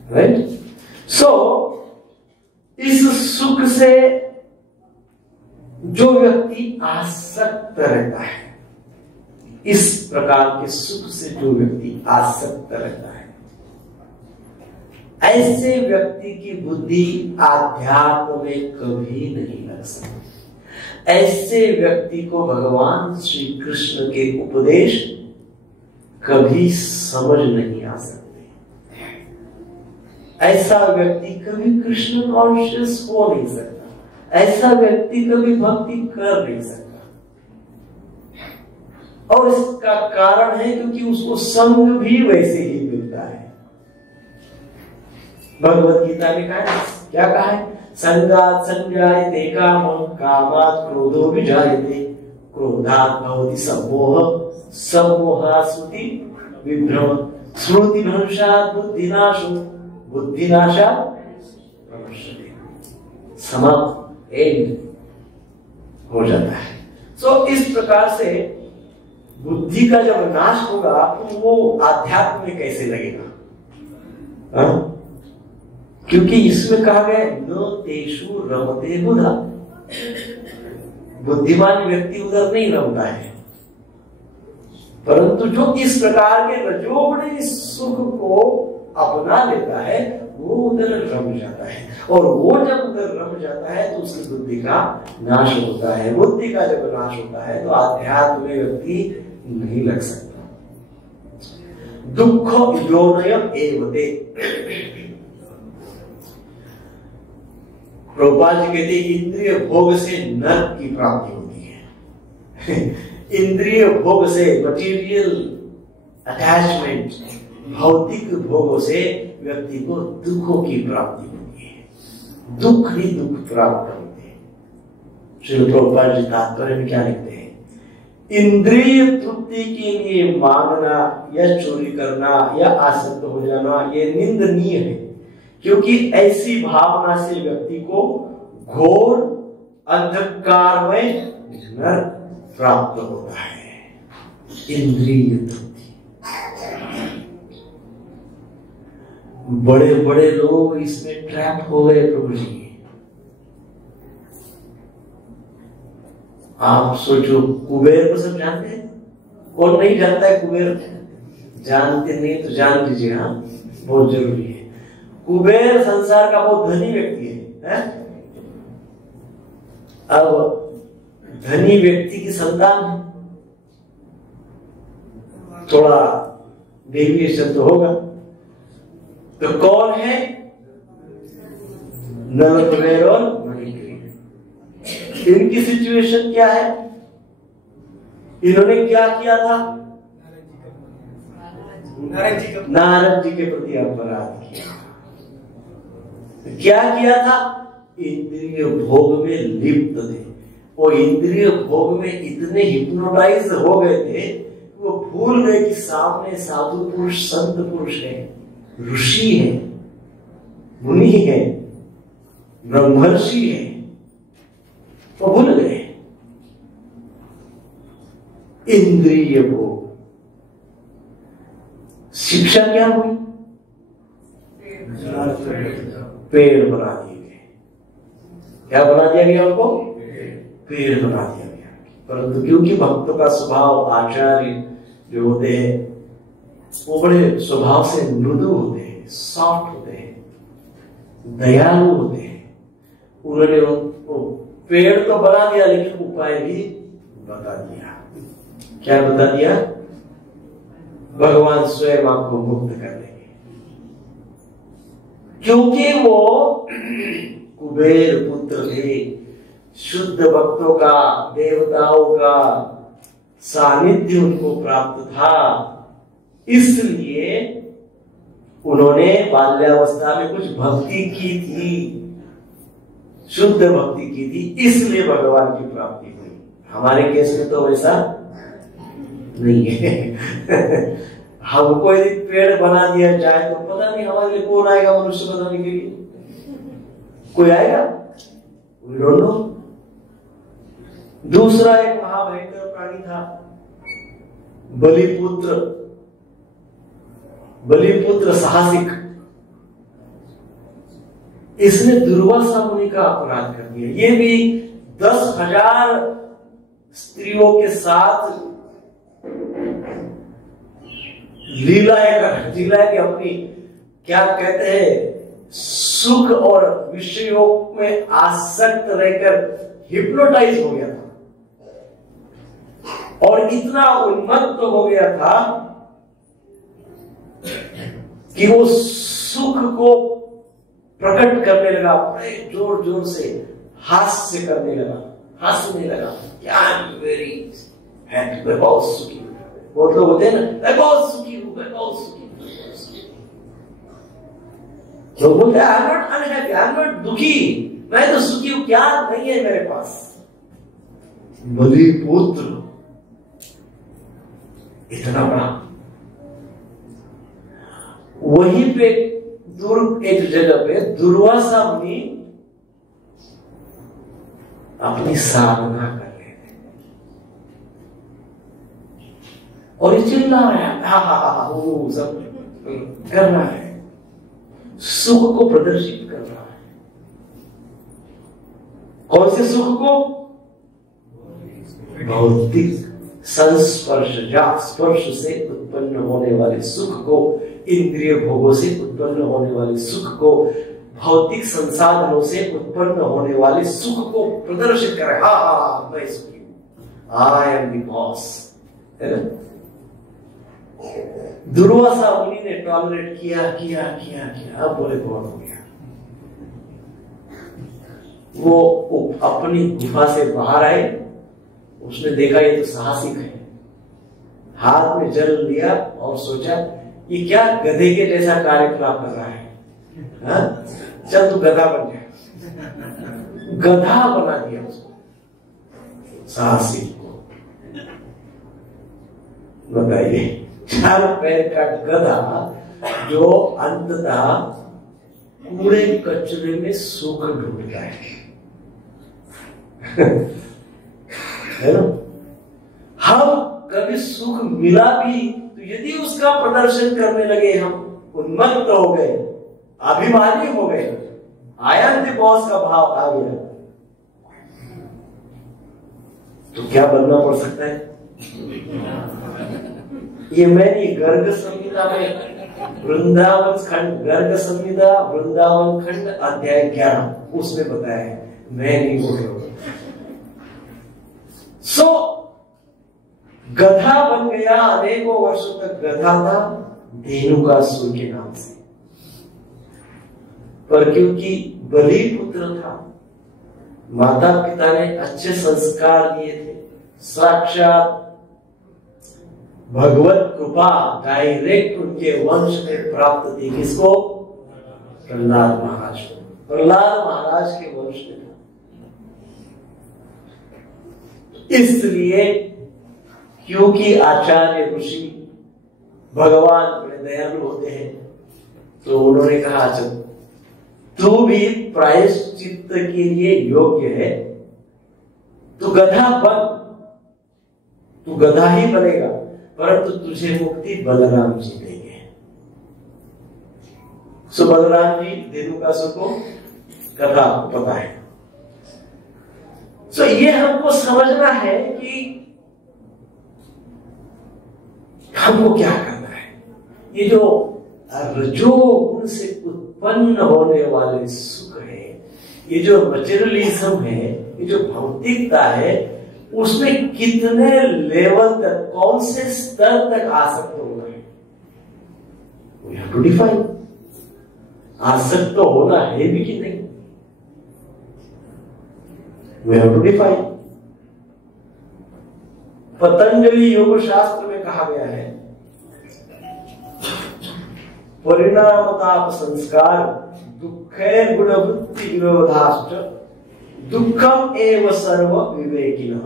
राइट? सो इस सुख से जो व्यक्ति आसक्त रहता है, इस प्रकार के सुख से जो व्यक्ति आसक्त रहता है, ऐसे व्यक्ति की बुद्धि आध्यात्म में कभी नहीं लग सकती। ऐसे व्यक्ति को भगवान श्री कृष्ण के उपदेश कभी समझ नहीं आ सकते। ऐसा व्यक्ति कभी कृष्ण कॉन्शियस हो नहीं सकता। ऐसा व्यक्ति कभी भक्ति कर नहीं सकता। और इसका कारण है क्योंकि उसको संग भी वैसे ही मिलता है। भगवत गीता में कहा है, क्या कहा है? संगात संजायते कामं, कामात् क्रोधो विजायते, क्रोधात् भवति सम्मोह, सम्मोहात् स्मृति विभ्रम, स्मृति भ्रंशात् बुद्धिनाशो, बुद्धिनाशात् प्रणश्यते। समाप्त, एंड हो जाता है। सो इस प्रकार से बुद्धि का जब नाश होगा तो वो आध्यात्म में कैसे लगेगा? क्योंकि इसमें कहा गया न तेषु रमते बुधा, बुद्धिमान व्यक्ति उधर नहीं रमता है, परंतु जो इस प्रकार के रजोगुणी सुख को अपना लेता है वो उधर रम जाता है, और वो जब उधर रम जाता है तो उसकी बुद्धि का नाश होता है। बुद्धि का जब नाश होता है तो आध्यात्म में व्यक्ति नहीं लग सकता। दुख योनय एवते, प्रभुपाद जी कहते हैं इंद्रिय भोग से नरक की प्राप्ति होती है। इंद्रिय भोग से, मटेरियल अटैचमेंट, भौतिक भोगों से व्यक्ति को दुखों की प्राप्ति होती है, दुख ही दुख प्राप्त होते हैं। श्री प्रभुपाद जी तात्पर्य में क्या लिखते हैं? इंद्रिय तृप्ति के लिए मांगना या चोरी करना या आसक्त हो जाना ये निंदनीय है, क्योंकि ऐसी भावना से व्यक्ति को घोर अंधकार में नरक प्राप्त होता है। इंद्रिय तृप्ति, बड़े बड़े लोग इसमें ट्रैप हो गए प्रभु जी। आप सोचो, कुबेर को सब जानते हैं? कौन नहीं जानता है कुबेर? जानते नहीं तो जान लीजिए, हाँ, बहुत जरूरी है। कुबेर संसार का बहुत धनी व्यक्ति है? अब धनी व्यक्ति की संतान है, थोड़ा डेविएशन तो होगा। तो कौन है? नल, कुबेर और मणिग्रीव। इनकी सिचुएशन क्या है? इन्होंने क्या किया था? नारद जी के प्रति अपराध किया। क्या किया था? इंद्रिय भोग में लिप्त थे। वो इंद्रिय भोग में इतने हिप्नोटाइज हो गए थे वो भूल गए कि सामने साधु पुरुष, संत पुरुष है, ऋषि है, मुनि है, ब्रह्मर्षि है, वो भूल गए। इंद्रिय भोग, शिक्षा क्या हुई? पेड़ बना दिए गए। क्या बना दिया गया उनको? पेड़ बना दिया गया। परंतु क्योंकि भक्तों का स्वभाव, आचार्य जो होते हैं वो बड़े स्वभाव से मृदु होते हैं, सॉफ्ट होते हैं, दयालु होते हैं, उन्होंने वो पेड़ तो बना दिया लेकिन उपाय भी बता दिया। क्या बता दिया? भगवान स्वयं आपको मुक्त कर देंगे। क्योंकि वो कुबेर पुत्र थे, शुद्ध भक्तों का, देवताओं का सानिध्य उनको प्राप्त था, इसलिए उन्होंने बाल्यावस्था में कुछ भक्ति की थी, शुद्ध भक्ति की थी, इसलिए भगवान की प्राप्ति हुई। हमारे केस में तो वैसा नहीं है। हमको यदि पेड़ बना दिया जाए तो पता नहीं हमारे लिए कौन आएगा मनुष्य बनाने के लिए? कोई आएगा? We don't know। दूसरा एक महाभयंकर प्राणी था, बलिपुत्र। बलिपुत्र साहसिक, इसने दुर्वासा मुनि का अपराध कर दिया। ये भी 10,000 स्त्रियों के साथ लीलाएं की अपनी, क्या कहते हैं, सुख और विषयों में आसक्त रहकर हिप्नोटाइज हो गया था और इतना उन्मत्त हो गया था कि वो सुख को प्रकट करने लगा, बड़े जोर जोर से हास्य करने लगा, हंसने लगा। क्या वेरी हैप्पी, मैं बहुत सुखी हूं। बहुत लोग होते हैं ना, मैं बहुत सुखी हूं, मैं बहुत सुखी हूं। लोग बोलते हैं I am not unhappy, I am not दुखी, मैं तो सुखी हूं, क्या नहीं है मेरे पास। बलिपुत्र इतना बड़ा। वहीं पे दूर एक जगह पे दुर्वासा मुनि अपनी साधना कर रहे थे और ये चिल्ला रहा है, हा हा हा वो सब कर रहा है, सुख को प्रदर्शित कर रहा है। कौन से सुख को? भौतिक संस्पर्श, स्पर्श से उत्पन्न होने वाले सुख को, इंद्रिय भोगों से उत्पन्न होने वाले सुख को, भौतिक संसाधनों से उत्पन्न होने वाले सुख को प्रदर्शित करे। हा हा मैं सुखी हूं, आई एम द बॉस, है ना। दुर्वासा मुनि ने टॉलरेट किया किया किया किया, अब बोले बहुत हो गया। वो अपनी गुफा से बाहर आए, उसने देखा ये तो साहसिक है, हाथ में जल लिया और सोचा ये क्या गधे के जैसा कार्यकलाप कर रहा है, हाँ? चल तू गधा बन गया, गधा बना दिया उसको, साहसिक को। बताइए, 4 पैर का गधा जो अंततः कूड़े कचरे में सूख ढूंढता है है ना। हम कभी सुख मिला भी तो यदि उसका प्रदर्शन करने लगे, हम उन्मत्त हो गए, अभिमानी हो गए, आई एम द बॉस का भाव आ गया, तो क्या बनना पड़ सकता है? ये मैंने गर्ग संहिता में वृंदावन खंड, गर्ग संहिता वृंदावन खंड अध्याय 11 उसमें बताया है, मैं नहीं बोल रहा हूं। सो गधा बन गया, अनेकों वर्षों तक गधा था, धेनुकासुर के नाम से। पर क्योंकि बलिपुत्र था, माता पिता ने अच्छे संस्कार दिए थे, साक्षात भगवत कृपा डायरेक्ट उनके वंश में प्राप्त थी। किसको? प्रहलाद महाराज को। प्रहलाद महाराज के वंश में था। इसलिए क्योंकि आचार्य ऋषि भगवान बड़े दयालु होते हैं, तो उन्होंने कहा अच्छा तू भी प्रायश्चित्त के लिए योग्य है, तू गधा बन, तू गधा ही बनेगा, परंतु तुझे मुक्ति बलराम जी देंगे। सो बलराम जी धेनुकासुर को कथा पता है। सो ये हमको समझना है कि हमको क्या करना है। ये जो रजोगुण से उत्पन्न होने वाले सुख है, ये जो मटेरियलिज्म है, ये जो भौतिकता है, उसमें कितने लेवल तक, कौन से स्तर तक आसक्त होना है, we have to define। आसक्त तो होना है भी कि नहीं, we have to define। Patanjali योग शास्त्र में कहा गया है परिणाम ताप संस्कार दुखे गुणवृत्ति विरोधाश्च दुखम एव सर्व विवेकिनः।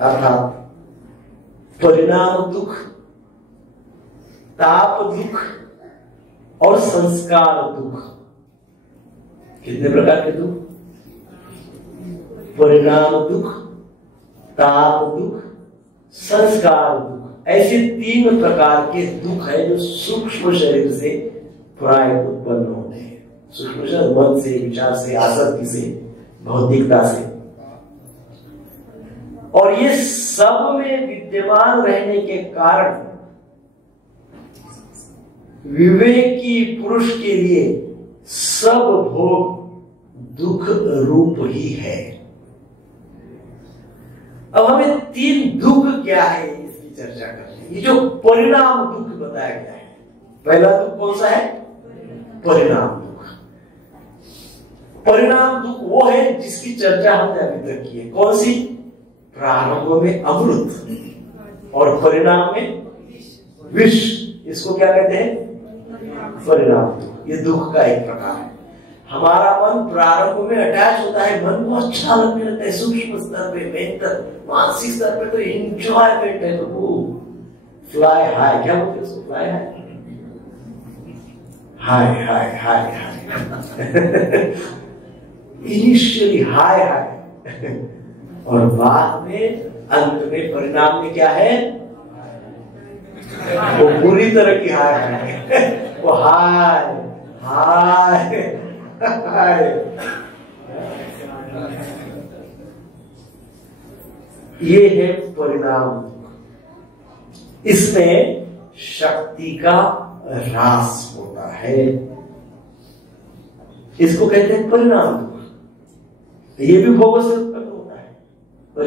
अर्थात परिणाम दुख, ताप दुख और संस्कार दुख। कितने प्रकार के दुख? परिणाम दुख, ताप दुख, संस्कार दुख। ऐसे 3 प्रकार के दुख है जो सूक्ष्म शरीर से प्राय उत्पन्न होते हैं। सूक्ष्म शरीर मन से, विचार से, आसक्ति से, भौतिकता से। और ये सब में विद्यमान रहने के कारण विवेकी पुरुष के लिए सब भोग दुख रूप ही है। अब हमें 3 दुख क्या है इसकी चर्चा करनी है। ये जो परिणाम दुख बताया गया है, पहला दुख कौन सा है? परिणाम दुख। परिणाम दुख वो है जिसकी चर्चा हमने अभी तक की है। कौन सी? प्रारंभ में अमृत और परिणाम में विष। इसको क्या कहते हैं? परिणाम दुख। ये दुख का एक प्रकार है। हमारा मन प्रारंभ में अटैच होता है, मन को अच्छा लगने लगता है सूक्ष्म स्तर पे, मेंटल मानसिक स्तर पे तो एंजॉयमेंट है, तो वो फ्लाई हाई, क्या बोलते हैं उसको, फ्लाई हाई, हाय हाय हाय हाय इनिशियली हाय हाय और बाद में अंत में परिणाम में क्या है, वो बुरी तरह की हाय हाय वो हाय हाय हाय। ये है परिणाम, इसमें शक्ति का ह्रास होता है, इसको कहते हैं परिणाम। ये भी भोगों से उत्पन्न होता है, और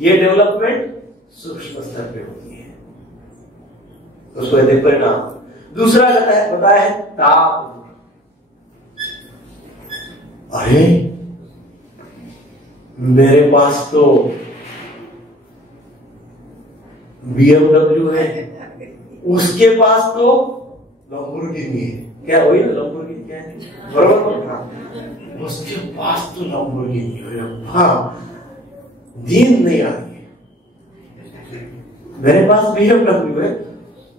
ये डेवलपमेंट सूक्ष्म स्तर पे होती है, उसको कहते हैं परिणाम। दूसरा बताया है ताप। अरे मेरे पास तो BMW है, उसके पास तो लंबोर्गिनी है, क्या वही ना लंबोर्गिनी, क्या है बराबर, उसके पास तो लंबोर्गिनी है, हाँ नींद नहीं आ रही है, मेरे पास BMW है,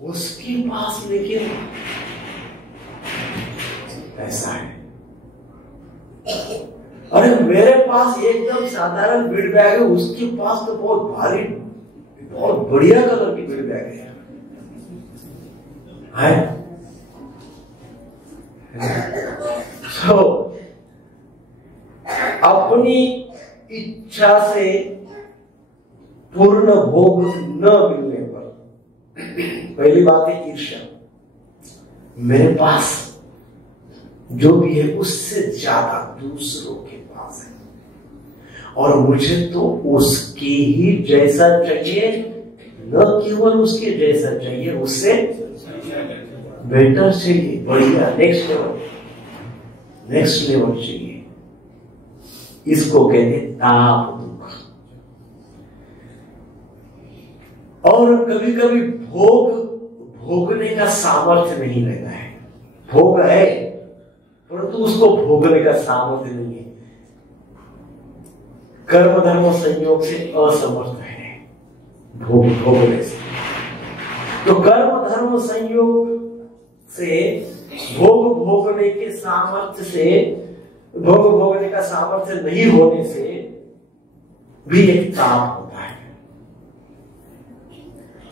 उसके पास लेकिन ऐसा है। अरे मेरे पास एकदम साधारण बीड बैग है, उसके पास तो बहुत भारी बहुत बढ़िया कलर की बीड बैग है, तो अपनी इच्छा से पूर्ण भोग न मिलने पर पहली बात है ईर्ष्या, मेरे पास जो भी है उससे ज्यादा दूसरों के पास है और मुझे तो उसके ही जैसा चाहिए, न केवल उसके जैसा चाहिए, उससे बेटर चाहिए, बढ़िया, नेक्स्ट लेवल चाहिए। इसको कहते ताप दुख। और कभी कभी भोगने का सामर्थ्य नहीं रहता है, भोग है परंतु उसको भोगने का सामर्थ्य नहीं है, कर्म धर्म संयोग से असमर्थ है भोगने से। तो कर्म धर्म संयोग से भोगने के सामर्थ्य से भोगने का सामर्थ्य नहीं होने से भी एक ताप होता है।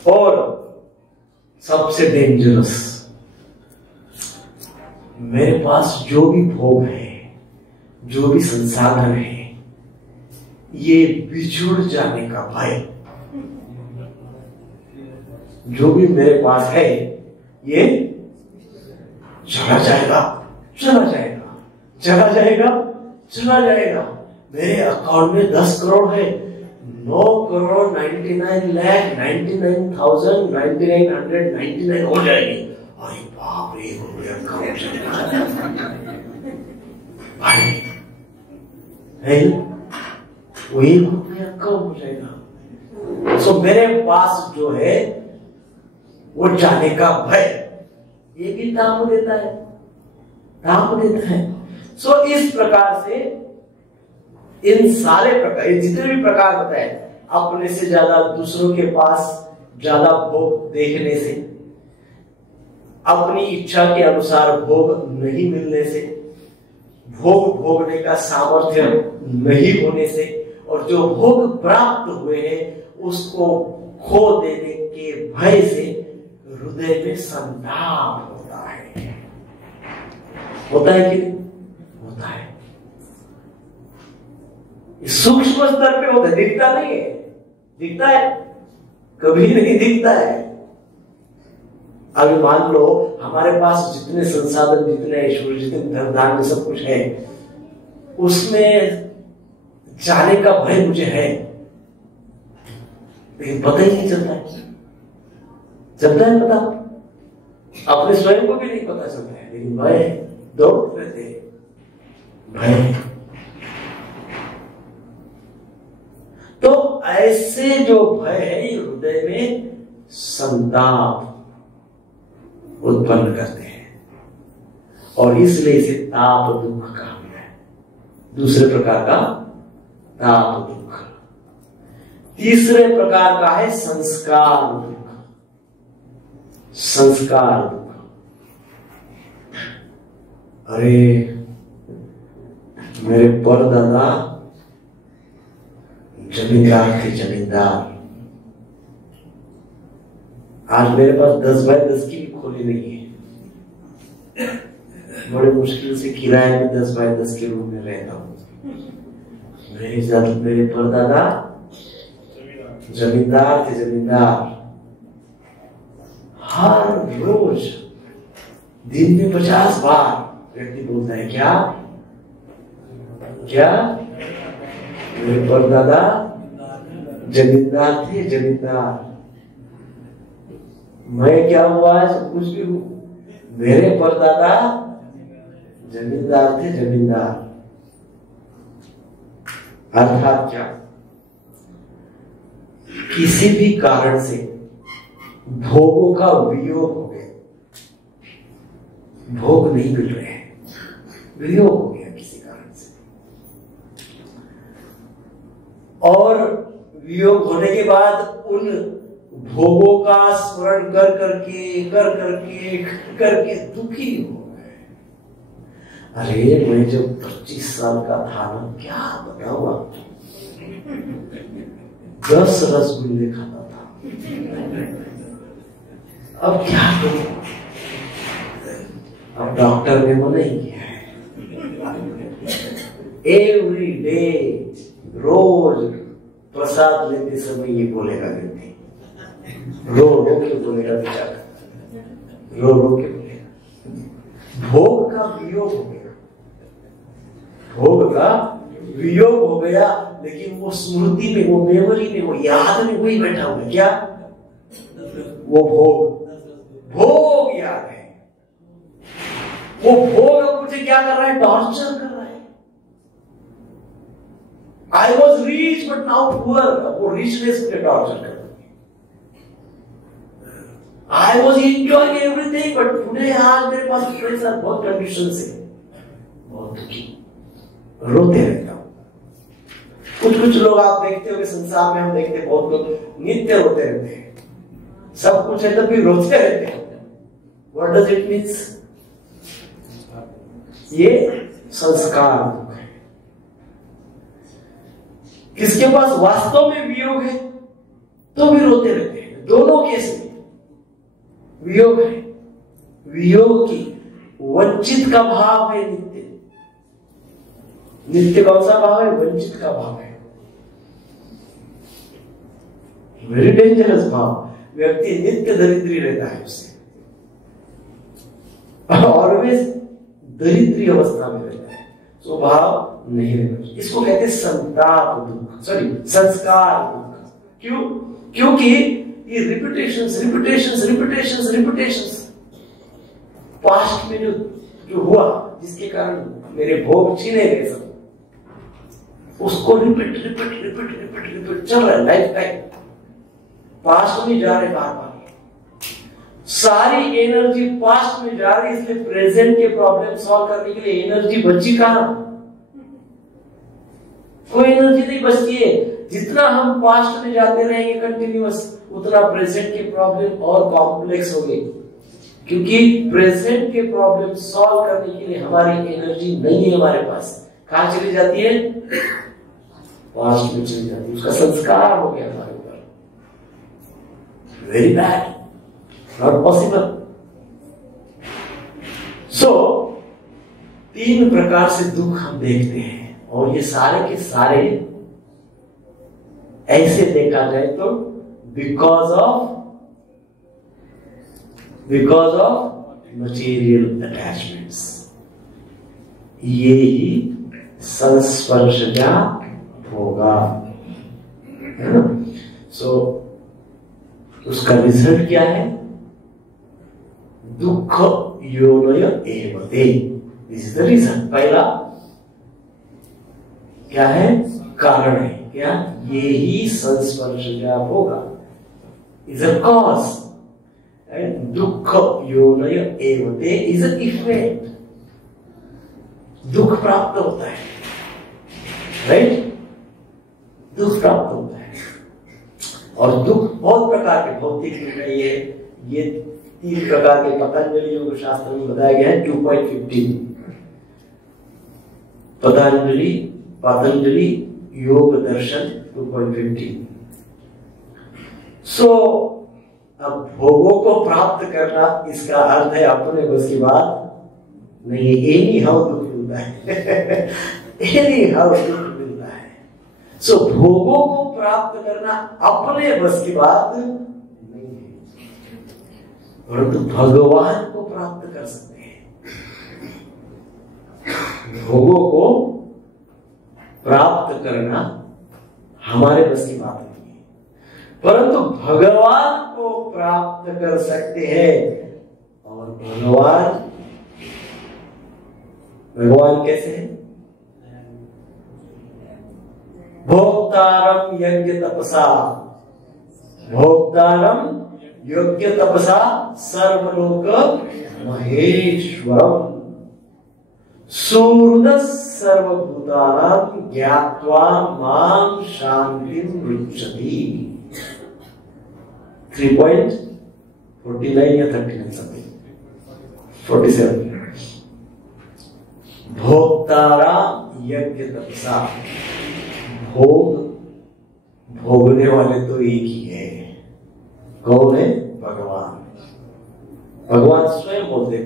और सबसे डेंजरस, मेरे पास जो भी भोग है, जो भी संसाधन है, ये बिछुड़ जाने का भय, जो भी मेरे पास है ये चला जाएगा, चला जाएगा, चला जाएगा, चला जाएगा। मेरे अकाउंट में 10 करोड़ है, 9,99,99,999 हो जाएगी। अरे बाप रे, भाई है वो ₹1 कम हो जाएगा। सो मेरे पास जो है वो जाने का भय, ये भी ताप देता है, ताप देता है। सो इस प्रकार से इन सारे प्रकार, जितने भी प्रकार बताए, अपने से ज्यादा दूसरों के पास ज्यादा भोग देखने से, अपनी इच्छा के अनुसार भोग नहीं मिलने से, भोगने का सामर्थ्य नहीं होने से, और जो भोग प्राप्त हुए हैं उसको खो देने के भय से हृदय में संताप होता है। होता है कि नहीं? होता है। सूक्ष्म स्तर पे होता है, दिखता नहीं है, दिखता है कभी नहीं दिखता है। अभी मान लो हमारे पास जितने संसाधन, जितने ऐश्वर्य, जितने धन धान्य सब कुछ है, उसमें जाने का भय मुझे है, लेकिन पता ही नहीं चलता है। चलता है पता? अपने स्वयं को भी नहीं पता चलता है, लेकिन भय दौड़ रहते हैं, भय। तो ऐसे जो भय है ये हृदय में संताप उत्पन्न करते हैं। और इसलिए इसे ताप दुख कहा गया है। दूसरे प्रकार का ताप दुख। तीसरे प्रकार का है संस्कार दुख। संस्कार दुख। अरे मेरे परदादा जमींदार थे, जमींदार। आज मेरे पास 10 बाय 10 की भी खोली नहीं है। बड़े मुश्किल से किराए में 10 बाय 10 के रूम में रहता हूँ। मेरे परदादा जमींदार थे, जमींदार। हर रोज दिन में 50 बार व्यक्ति बोलता है क्या क्या मेरे परदादा जमींदार थे, जमींदार। मैं क्या हुआ है, सब कुछ भी हूं। मेरे परदादा जमींदार थे, जमींदार। अर्थात क्या, किसी भी कारण से भोगों का वियोग हो गया, भोग नहीं मिल रहे हैं, वियोग हो गया किसी कारण से। और वियोग होने के बाद उन भोगों का स्मरण कर करके दुखी हो गए। अरे मैं जब 25 साल का था ना, क्या बताऊं आपको, 10 रसगुल्ले खाता था। अब क्या करूं, अब डॉक्टर ने मना ही किया है। एवरी डे, रोज प्रसाद लेते समय ये बोलेगा व्यक्ति, रो रो के बोलेगा बेचारा, रो रो के बोलेगा। भोग का वियोग हो गया, भोग का वियोग हो गया, लेकिन वो स्मृति में, वो मेमोरी में, वो याद में वही बैठा हुआ है। क्या? वो भोग याद है। वो भोग अब मुझे क्या कर रहा है, टॉर्चर कर रहा है। I was rich but now poor, वो रिचनेस मुझे टॉर्चर कर रहा है। I was enjoying everything but today, आज मेरे पास प्रेशर, बहुत कंडीशन से, बहुत दुखी, रोते रहता हूं। कुछ लोग आप देखते हो कि संसार में हम देखते हैं, बहुत लोग नित्य रोते रहते हैं। सब कुछ है तब भी रोते रहते हैं। What does it means? ये संस्कार दुख है। किसके पास वास्तव में वियोग है तो भी रोते रहते हैं। दोनों केस में वियोग है। वियोग की वंचित का भाव है नित्य। नित्य कौन सा भाव है? वंचित का भाव है। वेरी डेंजरस भाव। व्यक्ति नित्य दरिद्री रहता है, उससे ऑलवेज दरिद्री अवस्था में रहता है, स्वभाव नहीं रहता। इसको कहते हैं संताप दुख, सॉरी संस्कार दुख। क्यों? क्योंकि ये रिपीटेशंस पास्ट में जो हुआ, जिसके कारण मेरे भोग छीने गए सब, उसको रिपीट चल रहा है लाइफ टाइम। पास्ट में जा रहे बार बार, सारी एनर्जी पास्ट में जा रही, इसलिए प्रेजेंट के प्रॉब्लम सॉल्व करने के लिए एनर्जी बची कहां? कोई एनर्जी नहीं बचती है। जितना हम पास्ट में जाते रहेंगे कंटिन्यूअस, उतना प्रेजेंट के प्रॉब्लम और कॉम्प्लेक्स होंगे, क्योंकि प्रेजेंट के प्रॉब्लम सॉल्व करने के लिए हमारी एनर्जी नहीं है हमारे पास। कहां चली जाती है? पास्ट में चली जाती है। उसका संस्कार हो गया हमारे ऊपर। Very bad, not possible. So 3 प्रकार से दुख हम देखते हैं, और ये सारे के सारे ऐसे देखा जाए तो बिकॉज ऑफ मटेरियल अटैचमेंट्स। ये ही संस्पर्शजा होगा, है ना? सो उसका रिजल्ट क्या है? दुख योनय एवते। This is the reason. पहला क्या है? कारण है। क्या? ये ही संस्पर्शजा होगा, इज अ कॉज। दुख योनय एवते इज अ इफेक्ट। दुख प्राप्त होता है, राइट? दुख प्राप्त होता है। और दुख बहुत प्रकार के, भौतिक दुख है, ये 3 प्रकार के पतंजलि योग शास्त्र में बताया गया है। 2.15 पतंजलि योग दर्शन 2.15। सो अब भोगों को प्राप्त करना, इसका अर्थ है अपने बस की बात नहीं है। एनी हाउ दुख मिलता है एनी हाउ दुख मिलता है। सो भोगों को प्राप्त करना अपने बस की बात नहीं है, परंतु भगवान को प्राप्त कर सकते हैं। भोगों को प्राप्त करना हमारे बस की बात नहीं है, परंतु भगवान को प्राप्त कर सकते हैं। और भगवान कैसे है? भोक्तारम यज्ञ तपसा, भोक्तारम यज्ञ तपसा सर्वलोक महेश्वरम सुहृद सर्वभूतानां ज्ञात्वा मां शांतिं पृच्छति। 3.49 या 39 समथिंग 47। भोक्तारा यज्ञ तपसा, भोगने वाले तो एक ही है। कौन है? भगवान। भगवान स्वयं बोलते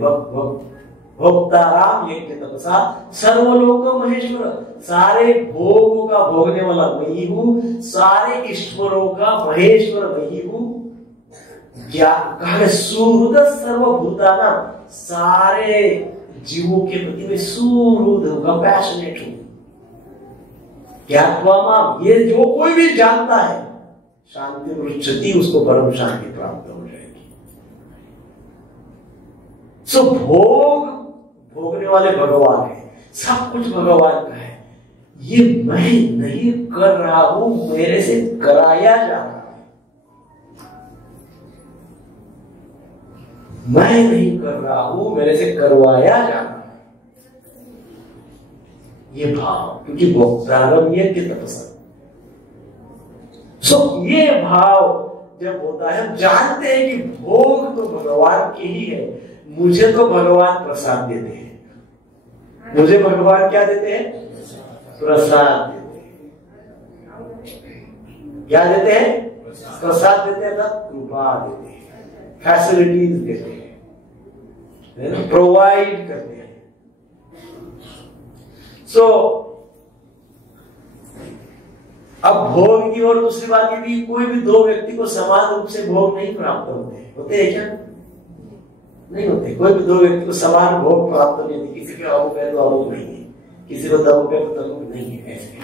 भोक्ताराम यज्ञ तपसा सर्वलोक महेश्वर, सारे भोगों का भोगने वाला मैं ही हूं, सारे ईश्वरों का महेश्वर मैं ही हूं। क्या कहा? सुहृद सर्वभूताना, सारे जीवों के प्रति मैं सुहृद हूं, कंपैशनेट हूं। ज्ञात्वा मां, ये जो कोई भी जानता है, शांति पृच्छति, उसको परम शांति प्राप्त हो जाएगी। सो भोगने वाले भगवान है, सब कुछ भगवान का है। ये मैं नहीं कर रहा हूं, मेरे से कराया जा रहा है। मैं नहीं कर रहा हूं, मेरे से करवाया जा रहा है। ये भाव, क्योंकि भोक्तारम यज्ञ तपसा। सो ये भाव जब होता है, जानते हैं कि भोग तो भगवान के ही है, मुझे तो भगवान प्रसाद देते हैं। मुझे भगवान क्या देते हैं? प्रसाद देते हैं। क्या देते हैं? प्रसाद देते हैं, कृपा देते हैं, फैसिलिटीज देते हैं, प्रोवाइड करते हैं। सो अब भोग की और दूसरी बात ये भी, कोई भी 2 व्यक्ति को समान रूप से भोग नहीं प्राप्त होते हैं क्या? नहीं होते। कोई भी 2 व्यक्ति को समान भोग प्राप्त नहीं होती। किसी के अमुक है तो अमुक नहीं है, किसी को तमुक है तो तमुक नहीं है। ऐसे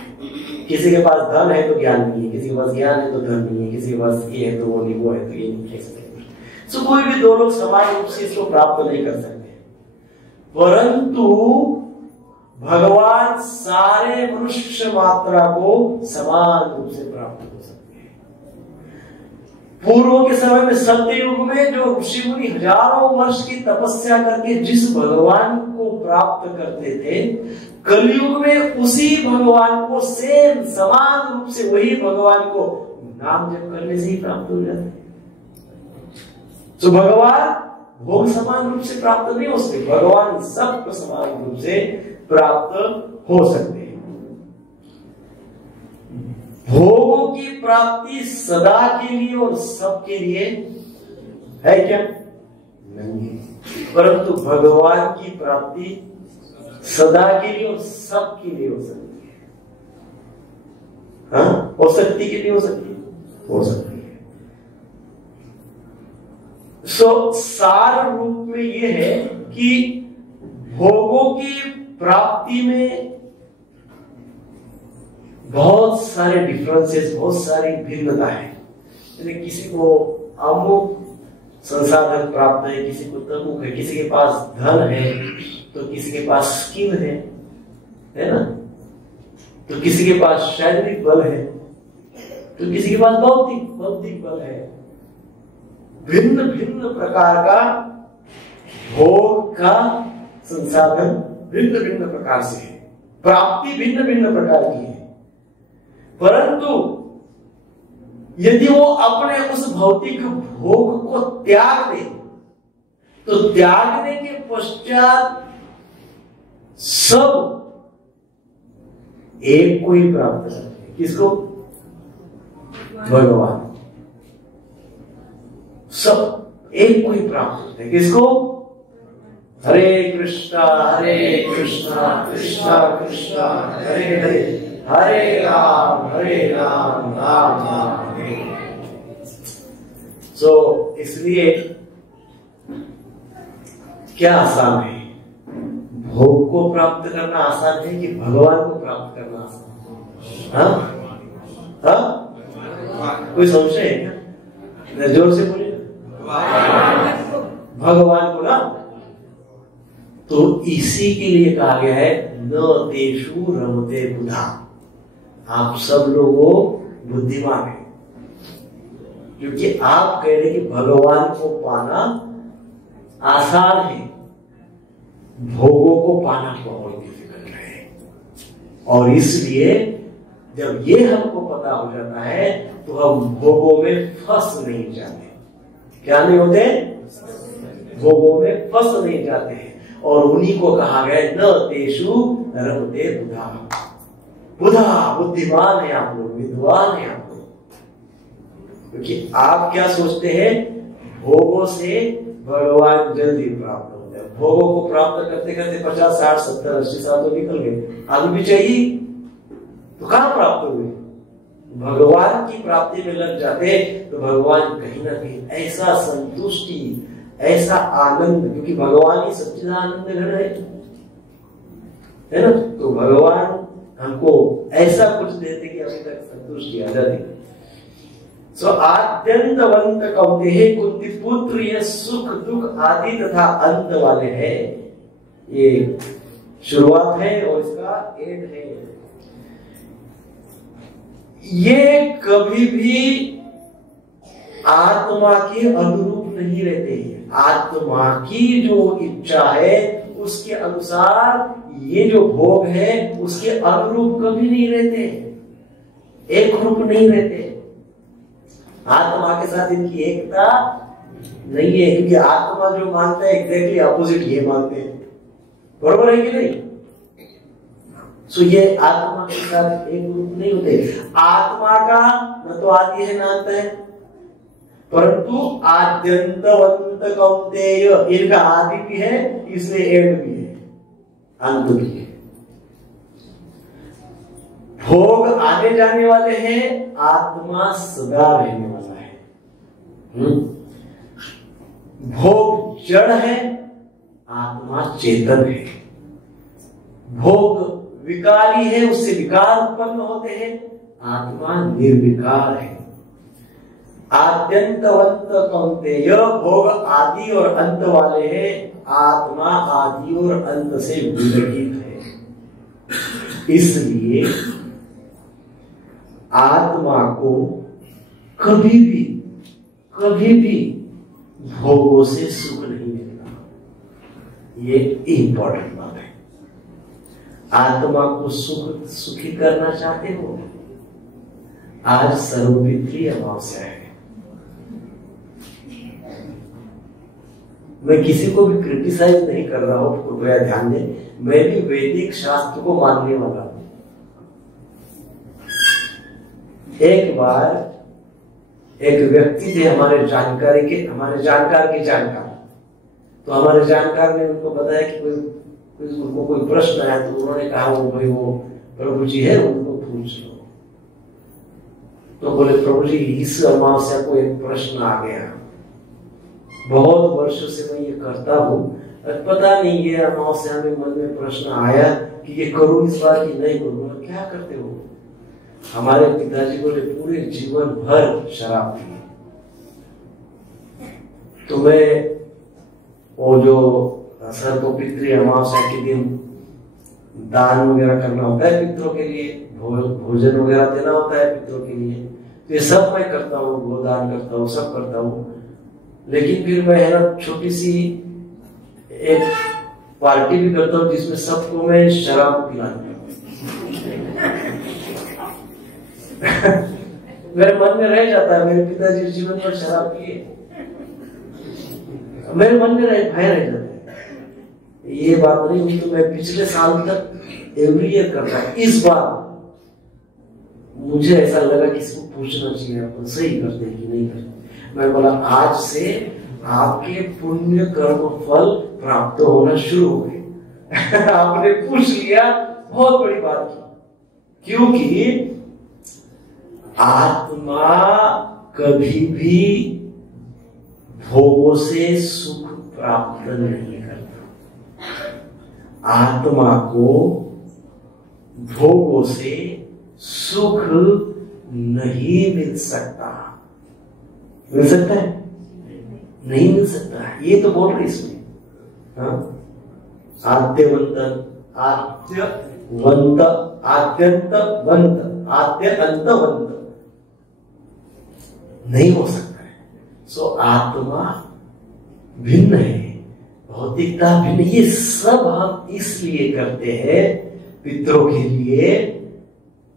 किसी के पास धन है तो ज्ञान नहीं है, किसी के पास ज्ञान है तो धन नहीं है, किसी के पास ये है तो वो नहीं, वो है तो ये नहीं। सो कोई भी 2 लोग समान रूप से इसको प्राप्त नहीं कर सकते, परंतु भगवान सारे मनुष्य मात्रा को समान रूप से प्राप्त हो सकते हैं। पूर्व के समय में, सत्ययुग में, जो ऋषि मुनि हजारों वर्ष की तपस्या करके जिस भगवान को प्राप्त करते थे, कलयुग में उसी भगवान को सेम समान रूप से, वही भगवान को नाम जप करने से ही प्राप्त हो जाते हैं। तो भगवान भोग समान रूप से प्राप्त नहीं हो सकते, भगवान सबको समान रूप से प्राप्त हो सकते हैं। भोगों की प्राप्ति सदा के लिए और सबके लिए है क्या? नहीं है, परंतु भगवान की प्राप्ति सदा के लिए और सबके लिए हो सकती है। हाँ, हो सकती कि नहीं हो सकती? हो सकती है। सो सार रूप में यह है कि भोगों की प्राप्ति में बहुत सारे डिफरेंसेस, बहुत सारी भिन्नता है। किसी को अमुक संसाधन प्राप्त है, किसी को तमुक है, किसी के पास धन है तो किसी के पास स्किल है ना, तो किसी के पास शारीरिक बल है तो किसी के पास बौद्धिक बल है। भिन्न भिन्न प्रकार का भोग का संसाधन भिन्न भिन्न प्रकार से है, प्राप्ति भिन्न भिन्न प्रकार की है, परंतु यदि वो अपने उस भौतिक भोग को त्याग दे तो त्यागने के पश्चात सब एक को ही प्राप्त करते हैं। किसको? भगवान। सब एक को ही प्राप्त करते हैं। किसको? हरे कृष्णा कृष्णा कृष्णा हरे हरे, हरे राम राम राम हरे। सो इसलिए क्या आसान है? भोग को प्राप्त करना आसान है कि भगवान को प्राप्त करना आसान है? कोई संशय है क्या? जोर से बोलिए। भगवान को ना, तो इसी के लिए कहा गया है न तेषु रमते बुधा। आप सब लोगों बुद्धिमान है, क्योंकि आप कह रहे कि भगवान को पाना आसान है, भोगों को पाना बहुत डिफिकल्ट है। और इसलिए जब ये हमको पता हो जाता है तो हम भोगों में फंस नहीं जाते। क्या नहीं होते? भोगों में फंस नहीं जाते हैं। और उन्हीं को कहा गया न तेषु रमते बुधा। बुधा बुद्धिमान है आप लोग, विद्वान है आप लोग, क्योंकि आप क्या सोचते हैं? भोगों से भगवान जल्दी प्राप्त होते हैं। भोगों को प्राप्त करते करते 50, 60, 70, 80 साल तो निकल गए, आगे भी चाहिए तो कहां प्राप्त हुए? भगवान की प्राप्ति में लग जाते तो भगवान कहीं ना कहीं ऐसा संतुष्टि, ऐसा आनंद, क्योंकि भगवान ही सच्चिदानंद घन है ना, तो भगवान हमको ऐसा कुछ देते कि अभी तक संतुष्टि आ जाती। सो आद्यंतवंत कौंतेय कुंती पुत्र, ये सुख दुख आदि तथा अंत वाले हैं। ये शुरुआत है और इसका एंड है। ये कभी भी आत्मा के अनुरूप नहीं रहते हैं। आत्मा की जो इच्छा है उसके अनुसार ये जो भोग है उसके अनुरूप कभी नहीं रहते, एक रूप नहीं रहते। आत्मा के साथ इनकी एकता नहीं है, क्योंकि आत्मा जो मानता है एग्जैक्टली अपोजिट ये मानते हैं। बरोबर है कि नहीं? सो ये आत्मा के साथ एक रूप नहीं होते। आत्मा का न तो आदि है ना अंत है, परंतु आद्यंतवंत कौंतेय, इनका आदि भी है इसलिए एंड भी है, अंत भी है। भोग आने जाने वाले हैं, आत्मा सदा रहने वाला है। भोग जड़ है, आत्मा चेतन है। भोग विकारी है, उससे विकार उत्पन्न होते हैं, आत्मा निर्विकार है। आद्यंतवंत कौंतेय, भोग आदि और अंत वाले हैं, आत्मा आदि और अंत से विरहित है। इसलिए आत्मा को कभी भी भोगों से सुख नहीं मिलेगा। ये इंपॉर्टेंट बात है। आत्मा को सुखी करना चाहते हो? आज सर्वपितृ अमावस्या है। मैं किसी को भी क्रिटिसाइज नहीं कर रहा हूं, कृपया ध्यान दें। मैं भी वैदिक शास्त्र को मानने वाला हूं। एक बार एक व्यक्ति थे हमारे जानकार के जानकार, तो हमारे जानकार ने उनको बताया कि उनको कोई प्रश्न आया, तो उन्होंने कहा वो प्रभु जी है, उनको पूछ लो। तो बोले प्रभु जी इस अमावस्या को एक प्रश्न आ गया, बहुत वर्षों से मैं ये करता हूँ, पता नहीं ये अमावस्या में मन में प्रश्न आया कि ये करूँ इस बार कि नहीं करूँ। क्या करते हो? हमारे पिताजी बोले पूरे जीवन भर शराब पी। तो मैं वो जो सर्वपितृ अमावस्या के दिन दान वगैरह करना होता है पितरों के लिए, भोजन वगैरह देना होता है पितरों के लिए, तो ये सब मैं करता हूँ, गोदान करता हूँ, सब करता हूँ। लेकिन फिर मैं है ना छोटी सी एक पार्टी भी करता हूँ जिसमें सबको मैं शराब पिलाता हूँ। मेरे मन में रह जाता है, मेरे पिताजी जीवन पर शराब पिए, मेरे मन में भय रह जाता है। ये बात नहीं हुई तो मैं पिछले साल तक एवरी ईयर करता है। इस बार मुझे ऐसा लगा कि इसको पूछना चाहिए, अपन सही करते कि नहीं करते। मैं बोला आज से आपके पुण्य कर्म फल प्राप्त होना शुरू हो गए। आपने पूछ लिया, बहुत बड़ी बात की, क्योंकि आत्मा कभी भी भोगों से सुख प्राप्त नहीं करता। आत्मा को भोगों से सुख नहीं मिल सकता। मिल सकता है? नहीं मिल सकता। ये तो बोल रही इसमें, आद्यवंत आद्यवंत आद्यंतवंत आद्यंतवंत नहीं हो सकता है। सो आत्मा भिन्न है, भौतिकता भिन्न। ये सब हम इसलिए करते हैं पितरों के लिए,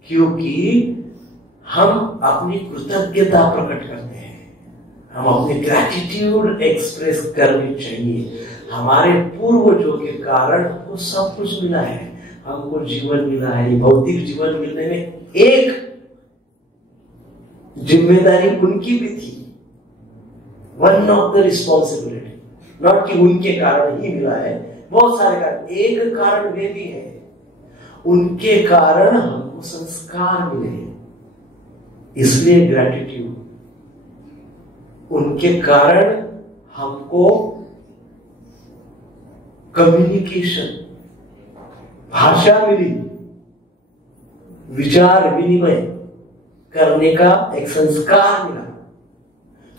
क्योंकि हम अपनी कृतज्ञता प्रकट करते हैं, हम अपनी ग्रैटिट्यूड एक्सप्रेस करनी चाहिए। हमारे पूर्वजों के कारण हमको सब कुछ मिला है, हमको जीवन मिला है। भौतिक जीवन मिलने में एक जिम्मेदारी उनकी भी थी, one of the responsibility, not कि उनके कारण ही मिला है, बहुत सारे कारण, एक कारण वे भी है, उनके कारण हमको संस्कार मिले, इसलिए ग्रैटिट्यूड। उनके कारण हमको कम्युनिकेशन, भाषा मिली, विचार विनिमय करने का एक संस्कार मिला।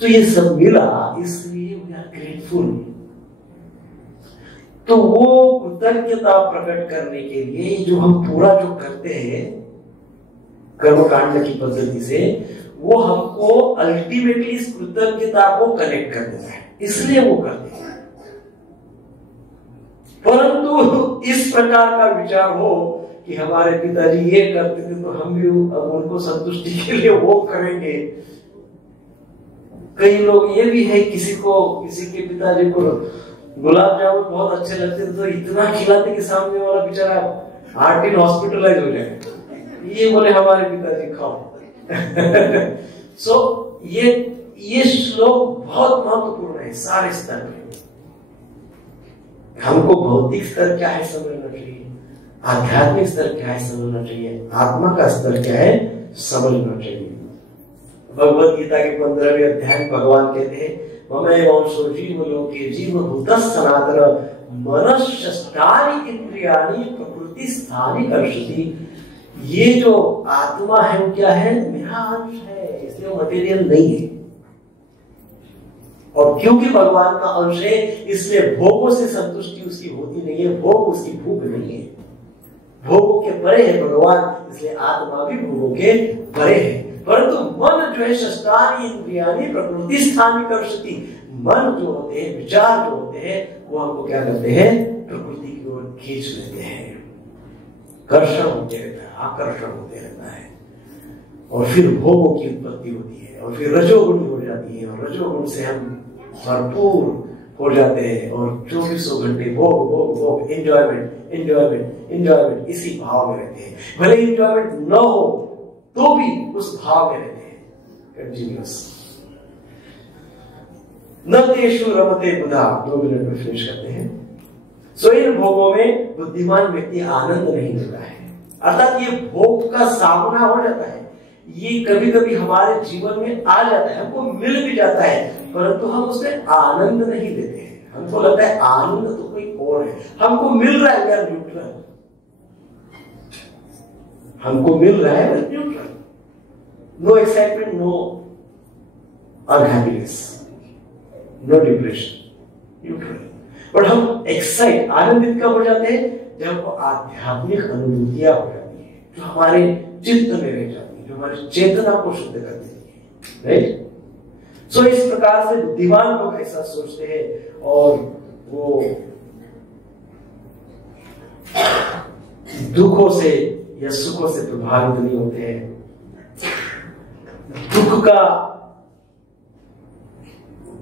तो ये सब मिला, इसलिए वी आर ग्रेटफुल। तो वो कृतज्ञता प्रकट करने के लिए जो हम पूरा जो करते हैं कर्मकांड की पद्धति से, वो हमको अल्टीमेटली इस कृतज्ञता को कनेक्ट कर देता है, इसलिए वो करते हैं। परंतु इस प्रकार का विचार हो कि हमारे पिताजी ये करते थे तो हम भी अब उनको संतुष्टि के लिए वो करेंगे। कई लोग ये भी है, किसी के पिताजी को गुलाब जामुन बहुत अच्छे लगते थे तो इतना खिलाते कि सामने वाला बेचारा हार्ट इन हॉस्पिटलाइज हो जाए, ये बोले हमारे पिताजी खाओ। सो ये श्लोक बहुत महत्वपूर्ण है सारे स्तर में। हमको भौतिक स्तर क्या है समझना चाहिए, आध्यात्मिक स्तर क्या है समझना चाहिए, आत्मा का स्तर क्या है समझना चाहिए। भगवत गीता के 15वें अध्याय भगवान कहते हैं, ममैवांशो जीवलोके जीवभूतः सनातन मनश्चेष्टानि इंद्रियाणि प्रकृति स्थानि कर्षति। ये जो आत्मा है वो क्या है, मेरा अंश है, इसलिए मटेरियल नहीं है। और क्योंकि भगवान का अंश है, इसलिए भोगों से संतुष्टि उसकी होती नहीं है, भोग उसकी भूख नहीं है, भोगों के परे है भगवान, इसलिए आत्मा भी भोगों के परे है। परंतु मन जो है शस्त्रानि इंद्रियाणि प्रकृति स्थानि कर्षति, मन जो होते हैं, विचार जो होते हैं, वो हमको क्या करते हैं, प्रकृति की ओर खींच लेते हैं, कर्षण होते रहता है, आकर्षण होते रहता है, और फिर भोगों की उत्पत्ति होती है, और फिर रजोगुण हो जाती है, और रजोगुण से हम भरपूर हो जाते हैं, और 24 घंटे भोग भोग भोग, एंजॉयमेंट एंजॉयमेंट एंजॉयमेंट, इसी भाव में रहते हैं। भले एंजॉयमेंट न हो तो भी उस भाव में रहते हैं कंटिन्यूअस। न तेषु रमते बुधा, 2 मिनट में फिनिश करते हैं। सो इन भोगों में बुद्धिमान व्यक्ति आनंद नहीं लेता है, अर्थात ये भोग का सामना हो जाता है, ये कभी कभी हमारे जीवन में आ जाता है, हमको मिल भी जाता है, परंतु हम उसमें आनंद नहीं लेते हैं। हमको लगता है आनंद तो कोई और है, हमको मिल रहा है, वी आर न्यूट्रल, हमको मिल रहा है neutral, no excitement, no unhappiness, no depression, neutral. But हम एक्साइट, आनंदित कब हो जाते हैं, जब वो आध्यात्मिक अनुभूतियां हो जाती है, जो हमारे चित्त में रह जाती है, जो हमारी चेतना को शुद्ध कर देती है, राइट। सो इस प्रकार से बुद्धिमान लोग ऐसा सोचते हैं, और वो दुखों से या सुखों से प्रभावित नहीं होते हैं। दुख का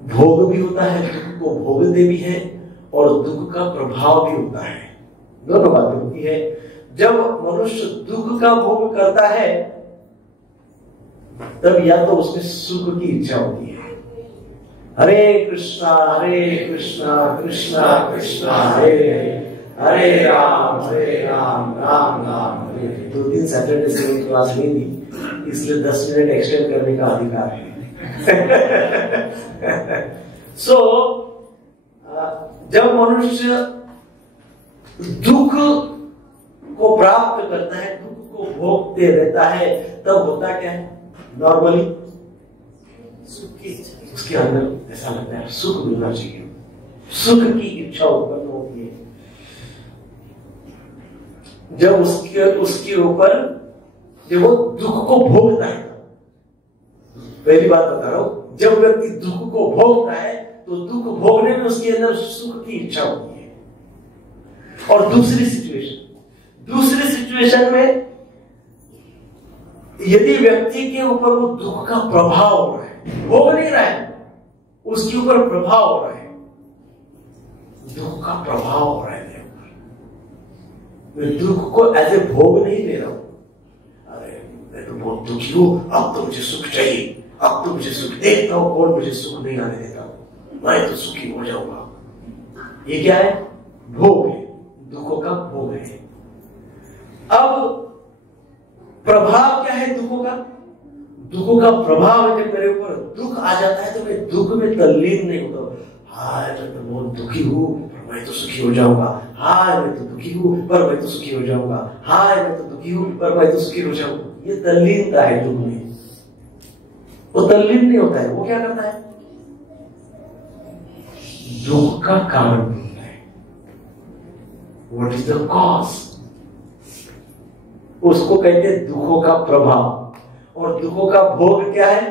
भोग भी होता है, दुख को भोगते भी हैं, और दुख का प्रभाव भी होता है। दोनों बातें होती है। जब मनुष्य दुख का भोग करता है तब या तो उसमें सुख की इच्छा होती है, हरे कृष्णा कृष्णा कृष्णा हरे हरे, हरे राम राम राम हरे हरे। 2-3 सैटरडे से क्लास नहीं दी, इसलिए 10 मिनट एक्सटेंड करने का अधिकार है। जब मनुष्य दुख को प्राप्त करता है, दुख को भोगते रहता है, तब होता क्या है? नॉर्मली उसके अंदर ऐसा लगता है सुख मिलना चाहिए, सुख की इच्छा उत्पन्न होती है। जब उसके ऊपर जब वो दुख को भोगता है, पहली बात बता रहा हूं, जब व्यक्ति दुख को भोगता है तो दुख भोगने में उसके अंदर सुख की इच्छा होती है। और दूसरी सिचुएशन में यदि व्यक्ति के ऊपर वो दुख का प्रभाव हो रहा है, भोग नहीं रहा है, उसके ऊपर प्रभाव हो रहा है, दुख का प्रभाव हो रहा है मेरे ऊपर, मैं दुख को एज ए भोग नहीं ले रहा हूं। अरे मैं तो बहुत दुखी हूं, अब तो मुझे सुख चाहिए, अब तो मुझे सुख देखता हूं, कौन मुझे सुख नहीं आने देता, मैं तो सुखी हो जाऊंगा। ये क्या है? भोग है, दुखों का भोग है। अब प्रभाव क्या है दुखों का? दुखों का प्रभाव है जब मेरे ऊपर दुख आ जाता है तो मैं दुख में तल्लीन नहीं होता। हाय मैं तो बहुत दुखी हूं पर मैं तो सुखी हो जाऊंगा, हाय मैं तो दुखी हूं पर मैं तो सुखी हो जाऊंगा, हाय मैं तो दुखी हूं पर मैं तो सुखी हो जाऊंगा। ये तल्लीनता है दुख में। वो तल्लीन नहीं होता है, वो क्या करता है? दुख का कारण बनता है। What is the cause? उसको कहते हैं दुखों का प्रभाव। और दुखों का भोग क्या है?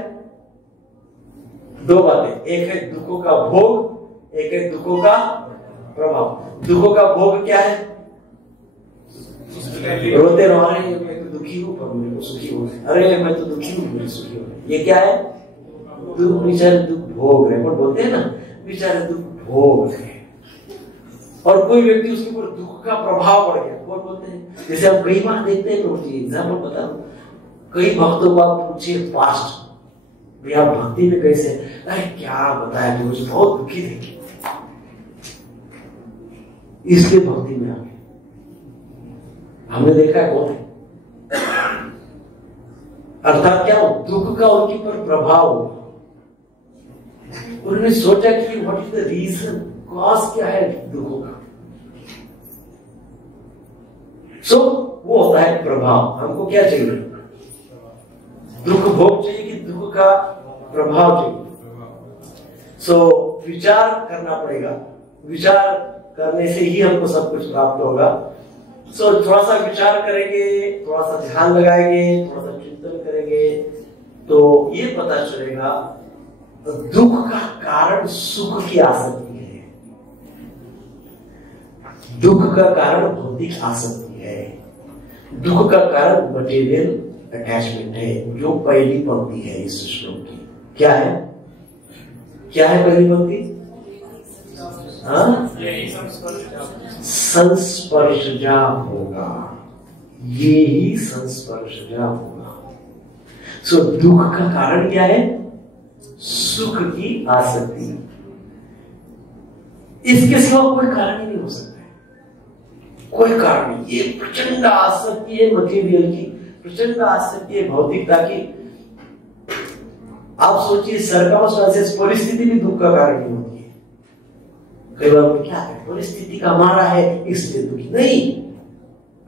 दो बातें, एक है दुखों का भोग, एक है दुखों का प्रभाव। दुखों का भोग क्या है? रोते रहो, अरे मैं तो दुखी हूं पर मुझे सुखी हो, अरे मैं तो दुखी हूं मुझे सुखी हो। ये क्या है? दुख, बेचारे दुख भोग रहे। बोलते हैं ना बेचारे दुख भोग रहे। और कोई व्यक्ति उसके ऊपर दुख का प्रभाव पड़ गया, वो बोलते हैं, जैसे हम कई बार देखते हैं, एग्जाम्पल बता दो, कई भक्तों को आप पूछिए पास्ट भैया भक्ति में कैसे, अरे क्या बताया, मुझे बहुत दुखी थे इसलिए भक्ति में आ गए। हमने देखा है कौन है? अर्थात क्या हो, दुख का उनके ऊपर प्रभाव हो। उन्होंने सोचा कि what is the reason, cause क्या है दुखों का। सो वो होता है प्रभाव। हमको क्या चाहिए? दुख भोग चाहिए कि दुख का प्रभाव चाहिए? सो विचार करना पड़ेगा। विचार करने से ही हमको सब कुछ प्राप्त होगा। सो थोड़ा सा विचार करेंगे, थोड़ा सा ध्यान लगाएंगे, थोड़ा सा चिंतन करेंगे तो ये पता चलेगा दुख का कारण सुख की आसक्ति है। दुख का कारण भौतिक आसक्ति है। दुख का कारण मटेरियल अटैचमेंट है, जो पहली पंक्ति है इस श्लोक की। क्या है? क्या है पहली पंक्ति? संस्पर्शजा होगा, ये ही संस्पर्शजा होगा। सो दुख का कारण क्या है? सुख की आसक्ति। इसके सिवा कोई कारण ही नहीं हो सकता है, कोई कारण नहीं। ये प्रचंड आसक्ति है मटेरियल की, प्रचंड आसक्ति है भौतिकता की। आप सोचिए सर्कमस्टेंसेस, परिस्थिति भी दुख का कारण नहीं होती है। कई बार क्या है, परिस्थिति का मारा है इसलिए दुखी नहीं,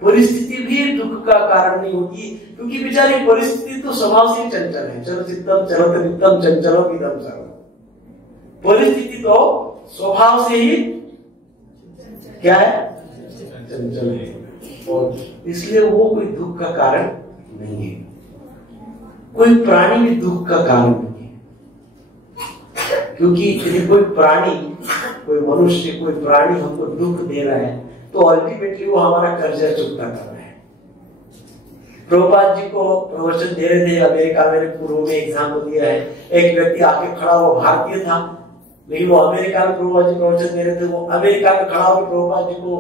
परिस्थिति भी दुख का कारण नहीं होती, क्योंकि बेचारी परिस्थिति तो स्वभाव से चंचल है। चलो चित्तम चलो नित्यम चंचलो इदम सर्वम। परिस्थिति तो स्वभाव से ही क्या है? चंचल है, और इसलिए वो कोई दुख का कारण नहीं है। कोई प्राणी भी दुख का कारण नहीं है, क्योंकि यदि कोई प्राणी, कोई मनुष्य, कोई प्राणी हमको दुख दे रहा है तो अल्टीमेटली वो हमारा कर्जा चुकता कर रहा है। प्रभुपाद जी को प्रवचन दे रहे थे अमेरिका में, पूर्व में एग्जाम्पल दिया है। एक व्यक्ति आके खड़ा, वो भारतीय था लेकिन वो अमेरिका में प्रभुपाद जी प्रवचन दे रहे थे। वो अमेरिका में खड़ा होकर प्रभुपाद जी को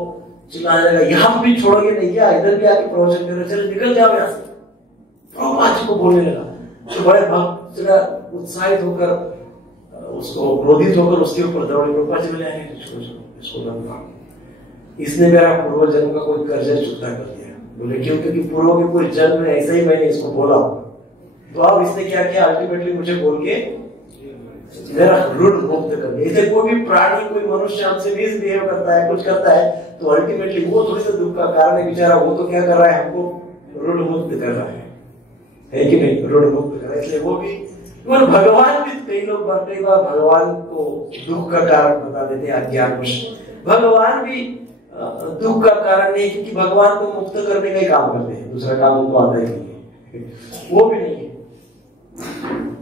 चिल्लाने लगा, यहाँ भी छोड़ोगे नहीं क्या, इधर भी आके प्रवचन दे रहे, चलो निकल जाओ यहाँ से। प्रभुपाद जी को बोलने लगा तो बड़े भक्त उत्साहित होकर, उसको क्रोधित होकर उसके ऊपर दौड़े। प्रभुपाद जी बोले, इसको इसने मेरा पूर्व जन्म का कोई कर्जा चुकता कर दिया। बोले क्यों? क्योंकि पूर्व के कोई जन्म में ऐसे ही मैंने इसको बोला, तो अब इसने क्या किया, अल्टीमेटली मुझे बोल के मेरा ऋण मुक्त कर दिया। इसे कोई भी प्राणी, कोई मनुष्य हमसे मिसबिहेव करता है, कुछ करता है, तो अल्टीमेटली वो थोड़ी सा दुख का कारण है बेचारा। वो तो क्या कर रहा है, हमको ऋण मुक्त कर रहा है कि नहीं? ऋण मुक्त कर रहा है। इसलिए वो भी, भगवान भी कई बार भगवान को दुख का कारण बता देते हैं अज्ञानवश। भगवान भी दुख का कारण नहीं, क्योंकि भगवान को मुक्त करने का ही काम करते हैं, दूसरा काम उनको आता ही नहीं है, वो भी नहीं है।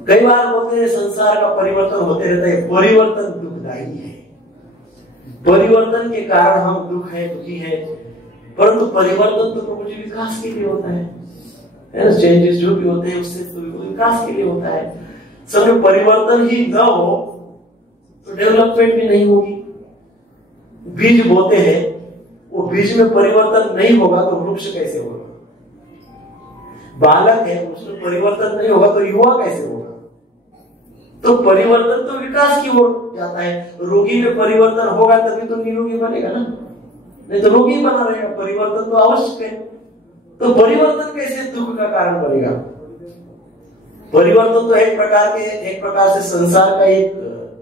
कई बार बोलते हैं संसार का परिवर्तन होते रहता है, परिवर्तन दुखदायी है। परिवर्तन के कारण हम दुखी है, परंतु परिवर्तन तो प्रभु जी विकास के लिए होता है। चेंजेस जो भी होते हैं उससे तो विकास के लिए होता है। समय परिवर्तन ही न हो तो डेवलपमेंट भी नहीं होगी। बीज बोते हैं, वो बीज में परिवर्तन नहीं होगा तो वृक्ष कैसे होगा? बालक है, उसमें परिवर्तन नहीं होगा तो युवा कैसे होगा? तो परिवर्तन तो विकास की ओर जाता है। रोगी में परिवर्तन होगा तभी तो निरोगी बनेगा ना, नहीं तो रोगी बना रहेगा। परिवर्तन तो आवश्यक है। तो परिवर्तन कैसे दुख का कारण बनेगा? परिवर्तन तो एक प्रकार से संसार का एक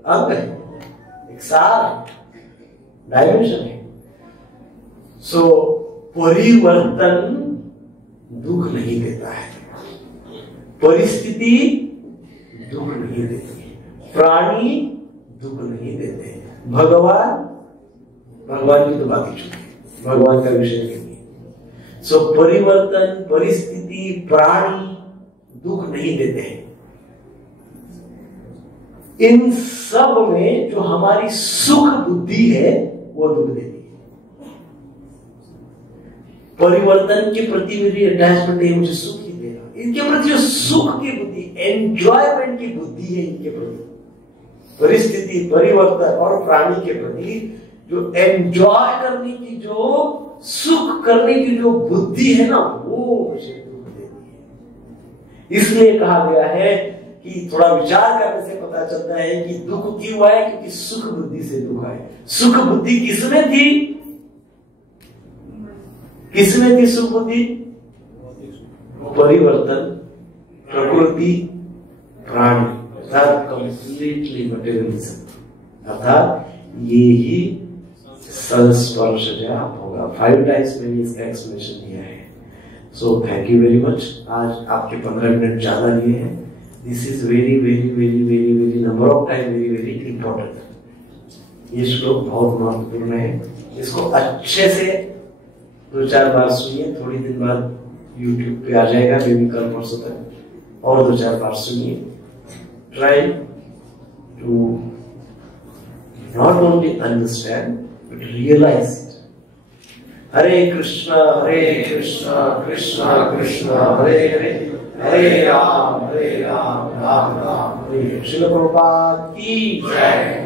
अंग है, एक सार है, डायमेंशन है। सो परिवर्तन दुख नहीं देता है, परिस्थिति दुख नहीं देती है, प्राणी दुख नहीं देते हैं। भगवान की तो बात ही छूटी, भगवान का विषय नहीं है। सो परिवर्तन, परिस्थिति, प्राणी दुख नहीं देते हैं। इन सब में जो हमारी सुख बुद्धि है वो दुख देती है। परिवर्तन के प्रति मेरी अटैचमेंट है, मुझे सुख ही देगा। इनके प्रति जो सुख की बुद्धि, एंजॉयमेंट की बुद्धि है इनके प्रति, परिस्थिति, परिवर्तन और प्राणी के प्रति जो एंजॉय करने की, जो सुख करने की जो बुद्धि है ना, वो मुझे दुख देती है। इसलिए कहा गया है कि थोड़ा विचार करने से पता चलता है कि दुख क्यों आए, क्योंकि सुख बुद्धि से दुख आए। सुख बुद्धि किसमें थी? किसमें थी सुख बुद्धि? परिवर्तन, प्रकृति, प्राणी, अर्थात कंप्लीटली मटेरियलिज्म, अर्थात ये ही संस्पर्श जाप होगा। 5 टाइम्स मैंने इसका एक्सप्लेनेशन दिया है। So thank you very much. आज आपके 15 मिनट ज्यादा लिए हैं। This is very very very very very number of time very very important. ये श्लोक बहुत महत्वपूर्ण है। इसको अच्छे से 2-4 बार सुनिए। थोड़ी दिन बाद यूट्यूब पे आ जाएगा, बेबी कल परसों तक, और 2-4 बार सुनिए। Try to not only understand but realize it. Hare Krishna Krishna Krishna Hare Hare, Hare Ram Ram Ram Hare. Srila Prabhupada की जय।